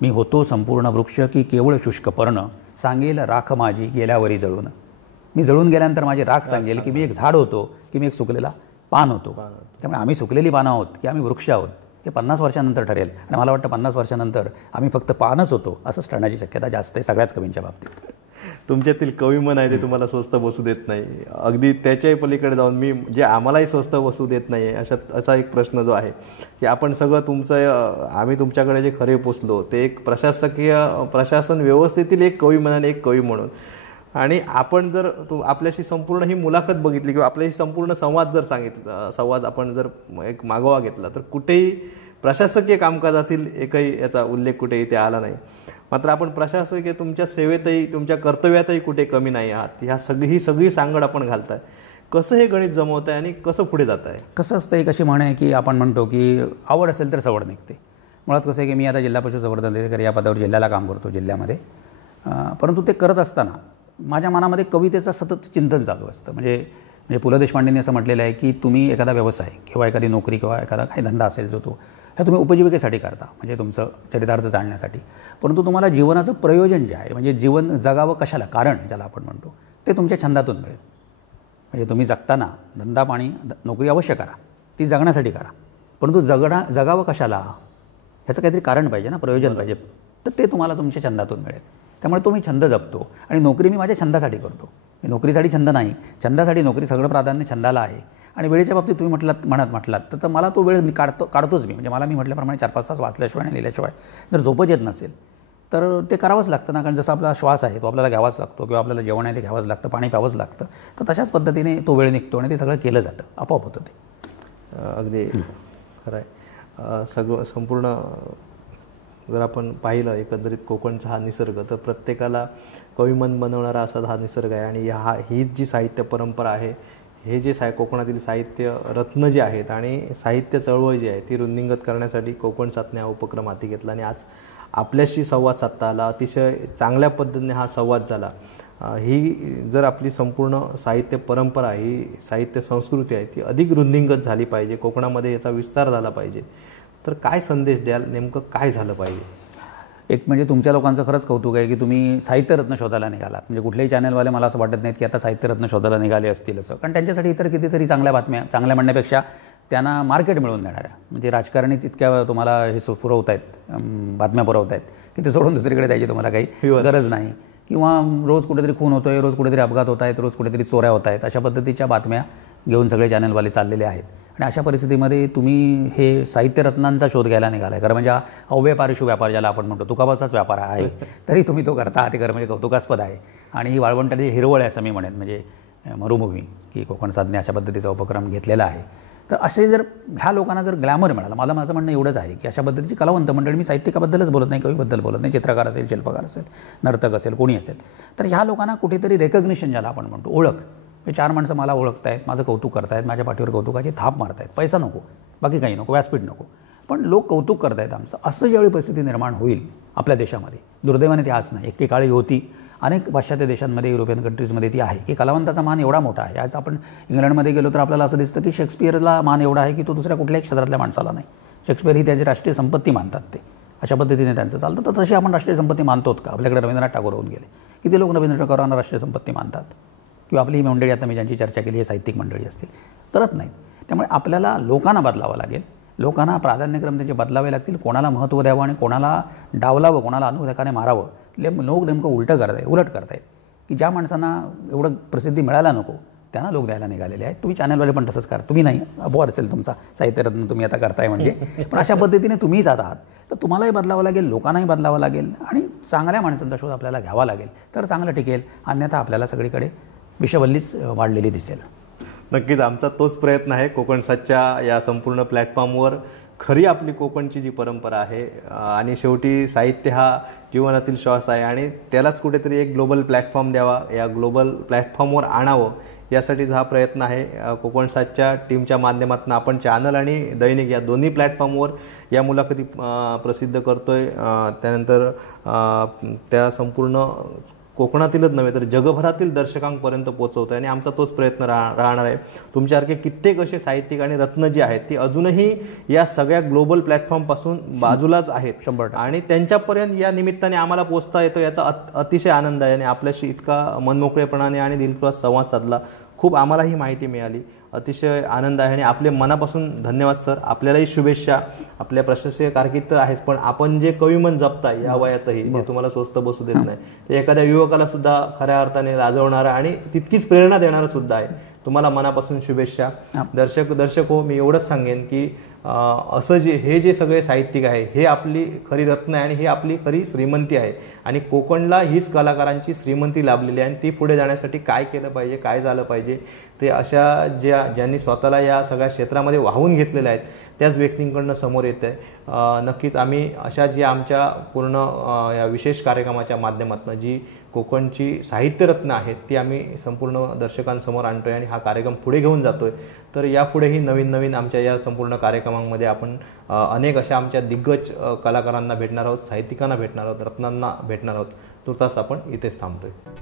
मी होतो संपूर्ण वृक्ष की केवळ शुष्क पर्ण, सांगेल राख माझी गेल्यावरी जळून. मी जळून गेल्यानंतर माझी राख सांगेल की मी एक झाड होतो की मी एक सुकलेला पान होतो. त्यामुळे आम्ही सुकलेली पानं आहोत की आम्ही वृक्ष आहोत हे 50 वर्षानंतर ठरेल. आणि मला वाटतं 50 वर्षानंतर आम्ही फक्त पानच होतो असंच ठरण्याची शक्यता जास्त आहे सगळ्याच कवींच्या बाबतीत. तुमच्यातील कवी मन आहे ते तुम्हाला स्वस्त बसू देत नाही. अगदी त्याच्याही पलीकडे जाऊन मी जे आम्हालाही स्वस्त बसू देत नाही आहे असा एक प्रश्न जो आहे की आपण सगळं तुमचं, आम्ही तुमच्याकडे जे खरे पोचलो ते एक प्रशासन व्यवस्थेतील एक कवी म्हणाने एक कवी म्हणून. आणि आपण जर आपल्याशी संपूर्ण ही मुलाखत बघितली किंवा आपल्याशी संपूर्ण संवाद जर संवाद आपण जर एक मागोवा घेतला तर कुठेही प्रशासकीय कामकाजातील एकही याचा उल्लेख कुठे इथे आला नाही. मात्र आपण प्रशासकीय तुमच्या सेवेतही, तुमच्या कर्तव्यातही कुठे कमी नाही आहात. ही सगळी सांगड आपण घालताय. कसं हे गणित जमवत आहे आणि कसं पुढे जात आहे? कसं असतं, एक अशी म्हण आहे की आपण म्हणतो की आवड असेल तर सवड निघते. मुळात कसं आहे की मी आता जिल्हा परिषद संवर्धन अधिकारी या पदावर जिल्ह्याला काम करतो जिल्ह्यामध्ये. परंतु ते करत असताना माझ्या मनामध्ये कवितेचं सतत चिंतन चालू असतं. म्हणजे पु ल देशपांडेंनी असं म्हटलेलं आहे की तुम्ही एखादा व्यवसाय किंवा एखादी नोकरी किंवा एखादा काही धंदा असेल जो हे तुम्ही उपजीविकेसाठी करता, म्हणजे तुमचं चरितार्थ जाणण्यासाठी. परंतु तुम्हाला जीवनाचं प्रयोजन जे आहे, म्हणजे जीवन जगावं कशाला, कारण ज्याला आपण म्हणतो, ते तुमच्या छंदातून मिळेल. म्हणजे तुम्ही जगताना धंदा पाणी नोकरी अवश्य करा, ती जगण्यासाठी करा, परंतु जगावं कशाला ह्याचं काहीतरी कारण पाहिजे ना, प्रयोजन पाहिजे, तर ते तुम्हाला तुमच्या छंदातून मिळेल. त्यामुळे तो मी छंद जपतो आणि नोकरी मी माझ्या छंदासाठी करतो. मी नोकरीसाठी छंद नाही, छंदासाठी नोकरी. सगळं प्राधान्य छंदाला आहे. आणि वेळेच्या बाबतीत तुम्ही म्हटलात तर मला तो वेळ काढतोच मी. म्हणजे मला मी म्हटल्याप्रमाणे 4-5 तास वाचल्याशिवाय आणि लिहिल्याशिवाय जर झोपच येत नसेल तर ते करावंच लागतं ना. कारण जसा आपला श्वास आहे तो आपल्याला घ्यावाच लागतो किंवा आपल्याला जेवण आहे ते घ्यावंच लागतं, पाणी प्यावंच लागतं. तर तशाच पद्धतीने तो वेळ निघतो आणि ते सगळं केलं जातं, आपोआप होतं ते. अगदी खरं आहे. संपूर्ण जर आपण पाहिलं एकंदरीत कोकणचा हा निसर्ग, तर प्रत्येकाला कविमन बनवणारा असा हा निसर्ग आहे. आणि ही जी साहित्य परंपरा आहे, हे जे कोकणातील साहित्य रत्न जे आहेत आणि साहित्य चळवळ जी आहे ती रुंदिंगत करण्यासाठी कोकण साधने हा उपक्रम हाती घेतला आणि आज आपल्याशी संवाद साधता आला. अतिशय चांगल्या पद्धतीने हा संवाद झाला. ही जर आपली संपूर्ण साहित्य परंपरा, ही साहित्य संस्कृती आहे ती अधिक रुंदिंगत झाली पाहिजे, कोकणामध्ये याचा विस्तार झाला पाहिजे, तर काय संदेश द्याल? नेमकं काय झालं पाहिजे? एक म्हणजे तुमच्या लोकांचं खरंच कौतुक आहे की तुम्ही साहित्यरत्न शोधायला निघालात. म्हणजे कुठल्याही चॅनलवाले मला असं वाटत नाहीत की आता साहित्यरत्न शोधायला निघाले असतील असं. कारण त्यांच्यासाठी इतर कितीतरी चांगल्या बातम्या, चांगल्या म्हणण्यापेक्षा त्यांना मार्केट मिळवून देणाऱ्या, म्हणजे राजकारणीच इतक्या तुम्हाला हे पुरवत आहेत, बातम्या पुरवत आहेत की ते सोडून दुसरीकडे द्यायची तुम्हाला काही गरज नाही. किंवा रोज कुठेतरी खून होतो आहे, रोज कुठेतरी अपघात होत आहेत, रोज कुठेतरी चोऱ्या होत आहेत, अशा पद्धतीच्या बातम्या घेऊन सगळे चॅनलवाले चाललेले आहेत. आणि अशा परिस्थितीमध्ये तुम्ही हे साहित्यरत्नांचा शोध घ्यायला निघाला आहे. खरं म्हणजे अव्यापारिशू व्यापार ज्याला आपण म्हणतो, तुकाबाचाच व्यापार आहे, तरी तुम्ही तो करता, ते खरं म्हणजे कौतुकास्पद आहे. आणि ही वाळवंटाची हिरवळ आहे असं मी म्हणेन, म्हणजे मरुभूमी की कोकण साधने अशा पद्धतीचा उपक्रम घेतलेला आहे. तर असे जर ह्या लोकांना जर ग्लॅमर मिळाला, मला माझं म्हणणं एवढंच आहे की अशा पद्धतीची कलावंत मंडळी, मी साहित्यिकाबद्दलच बोलत नाही, कवीबद्दल बोलत नाही, चित्रकार असेल, शिल्पकार असेल, नर्तक असेल, कोणी असेल, तर ह्या लोकांना कुठेतरी रेकग्निशन ज्याला आपण म्हणतो, ओळख, हे 4 माणसं मला ओळखत आहेत, माझं कौतुक करतायत, माझ्या पाठीवर कौतुकाची थाप मारतायत, पैसा नको, बाकी काही नको, व्यासपीठ नको, पण लोक कौतुक करतायत आमचं, असं ज्यावेळी परिस्थिती निर्माण होईल आपल्या देशामध्ये, दुर्दैवाने ती आज नाही, एकेकाळी होती, अनेक पाश्चात्य देशांमध्ये, युरोपियन कंट्रीजमध्ये ती आहे की कलावंताचा मान एवढा मोठा आहे. आज आपण इंग्लंडमध्ये गेलो तर आपल्याला असं दिसतं की शेक्सपियरला मान एवढा आहे की तो दुसऱ्या कुठल्याही क्षेत्रातल्या माणसाला नाही. शेक्सपियर ही त्याची राष्ट्रीय संपत्ती मानतात, ते अशा पद्धतीने त्यांचं चालतं. तर तशी आपण राष्ट्रीय संपत्ती मानतोत का? आपल्याकडे रवींद्रनाथ टागोर होऊन गेले, किती लोक रवींद्रनाथ टागोरांना राष्ट्रीय संपत्ती मानतात? किंवा आपली ही मंडळी, आता मी ज्यांची चर्चा केली, हे साहित्यिक मंडळी असतील, करत नाहीत. त्यामुळे आपल्याला लोकांना बदलावं लागेल, लोकांना प्राधान्यक्रम त्यांचे बदलावे लागतील, कोणाला महत्त्व द्यावं आणि कोणाला डावलावं, कोणाला अनुधाकाने मारावं. लोक नेमकं उलट करतायत की ज्या माणसांना एवढं प्रसिद्धी मिळायला नको त्यांना लोक द्यायला निघालेले आहेत. तुम्ही चॅनलवाले पण तसंच करा, तुम्ही नाही, अपवाद असेल तुमचा, साहित्यरत्न तुम्ही आता करताय म्हणजे, पण अशा पद्धतीने तुम्हीच आहात, तर तुम्हालाही बदलावं लागेल, लोकांनाही बदलावं लागेल आणि चांगल्या माणसांचा शोध आपल्याला घ्यावा लागेल, तर चांगलं टिकेल. अन्यथा आपल्याला सगळीकडे विषवल्लीच वाढलेली दिसेल. नक्कीच आमचा तोच प्रयत्न आहे. कोकणसातच्या या संपूर्ण प्लॅटफॉर्मवर खरी आपली कोकणची जी परंपरा आहे आणि शेवटी साहित्य हा जीवनातील श्वास आहे आणि त्यालाच कुठेतरी एक ग्लोबल प्लॅटफॉर्म द्यावा, या ग्लोबल प्लॅटफॉर्मवर आणावं, यासाठीच हा प्रयत्न आहे. कोकणसातच्या टीमच्या माध्यमातून आपण चॅनल आणि दैनिक या दोन्ही प्लॅटफॉर्मवर या मुलाखती प्रसिद्ध करतोय. त्यानंतर त्या संपूर्ण कोकणातीलच नव्हे तर जगभरातील दर्शकांपर्यंत पोहोचवतोय आणि आमचा तोच प्रयत्न राहणार आहे. तुमच्यासारखे कित्येक असे साहित्यिक आणि रत्न जे आहेत ती अजूनही या सगळ्या ग्लोबल प्लॅटफॉर्मपासून बाजूलाच आहेत 100% आणि त्यांच्यापर्यंत या निमित्ताने आम्हाला पोहोचता येतो, याचा अतिशय आनंद आहे. आणि आपल्याशी इतका मनमोकळेपणाने आणि दिलखुलास संवाद साधला, खूप आम्हालाही माहिती मिळाली, अतिशय आनंद आहे. आणि आपले मनापासून धन्यवाद सर. आपल्यालाही शुभेच्छा. आपल्या प्रशासकीय कारकीर्द तर आहेच, पण आपण जे कविमन जपताय या वयातही, जे तुम्हाला स्वस्त बसू देत नाही, ते एखाद्या युवकाला सुद्धा खऱ्या अर्थाने लाजवणारा आणि तितकीच प्रेरणा देणारा सुद्धा आहे. तुम्हाला मनापासून शुभेच्छा. दर्शक हो, मी एवढंच सांगेन की असं हे जे सगळे साहित्यिक आहे हे आपली खरी रत्न आहे आणि हे आपली खरी श्रीमंती आहे. आणि कोकणला हीच कलाकारांची श्रीमंती लाभलेली आहे आणि ती पुढे जाण्यासाठी काय केलं पाहिजे, काय झालं पाहिजे, ते अशा ज्यांनी स्वतःला या सगळ्या क्षेत्रामध्ये वाहून घेतलेल्या आहेत त्याच व्यक्तींकडनं समोर येत आहे. नक्कीच आम्ही अशा जी आमच्या पूर्ण या विशेष कार्यक्रमाच्या माध्यमातून जी कोकणची साहित्यरत्न आहेत ती आम्ही संपूर्ण दर्शकांसमोर आणतोय आणि हा कार्यक्रम पुढे घेऊन जातोय. तर यापुढेही नवीन नवीन आमच्या या संपूर्ण कार्यक्रमांमध्ये आपण अनेक अशा आमच्या दिग्गज कलाकारांना भेटणार आहोत, साहित्यिकांना भेटणार आहोत, रत्नांना भेटणार आहोत. तुर्तास आपण इथेच थांबतोय.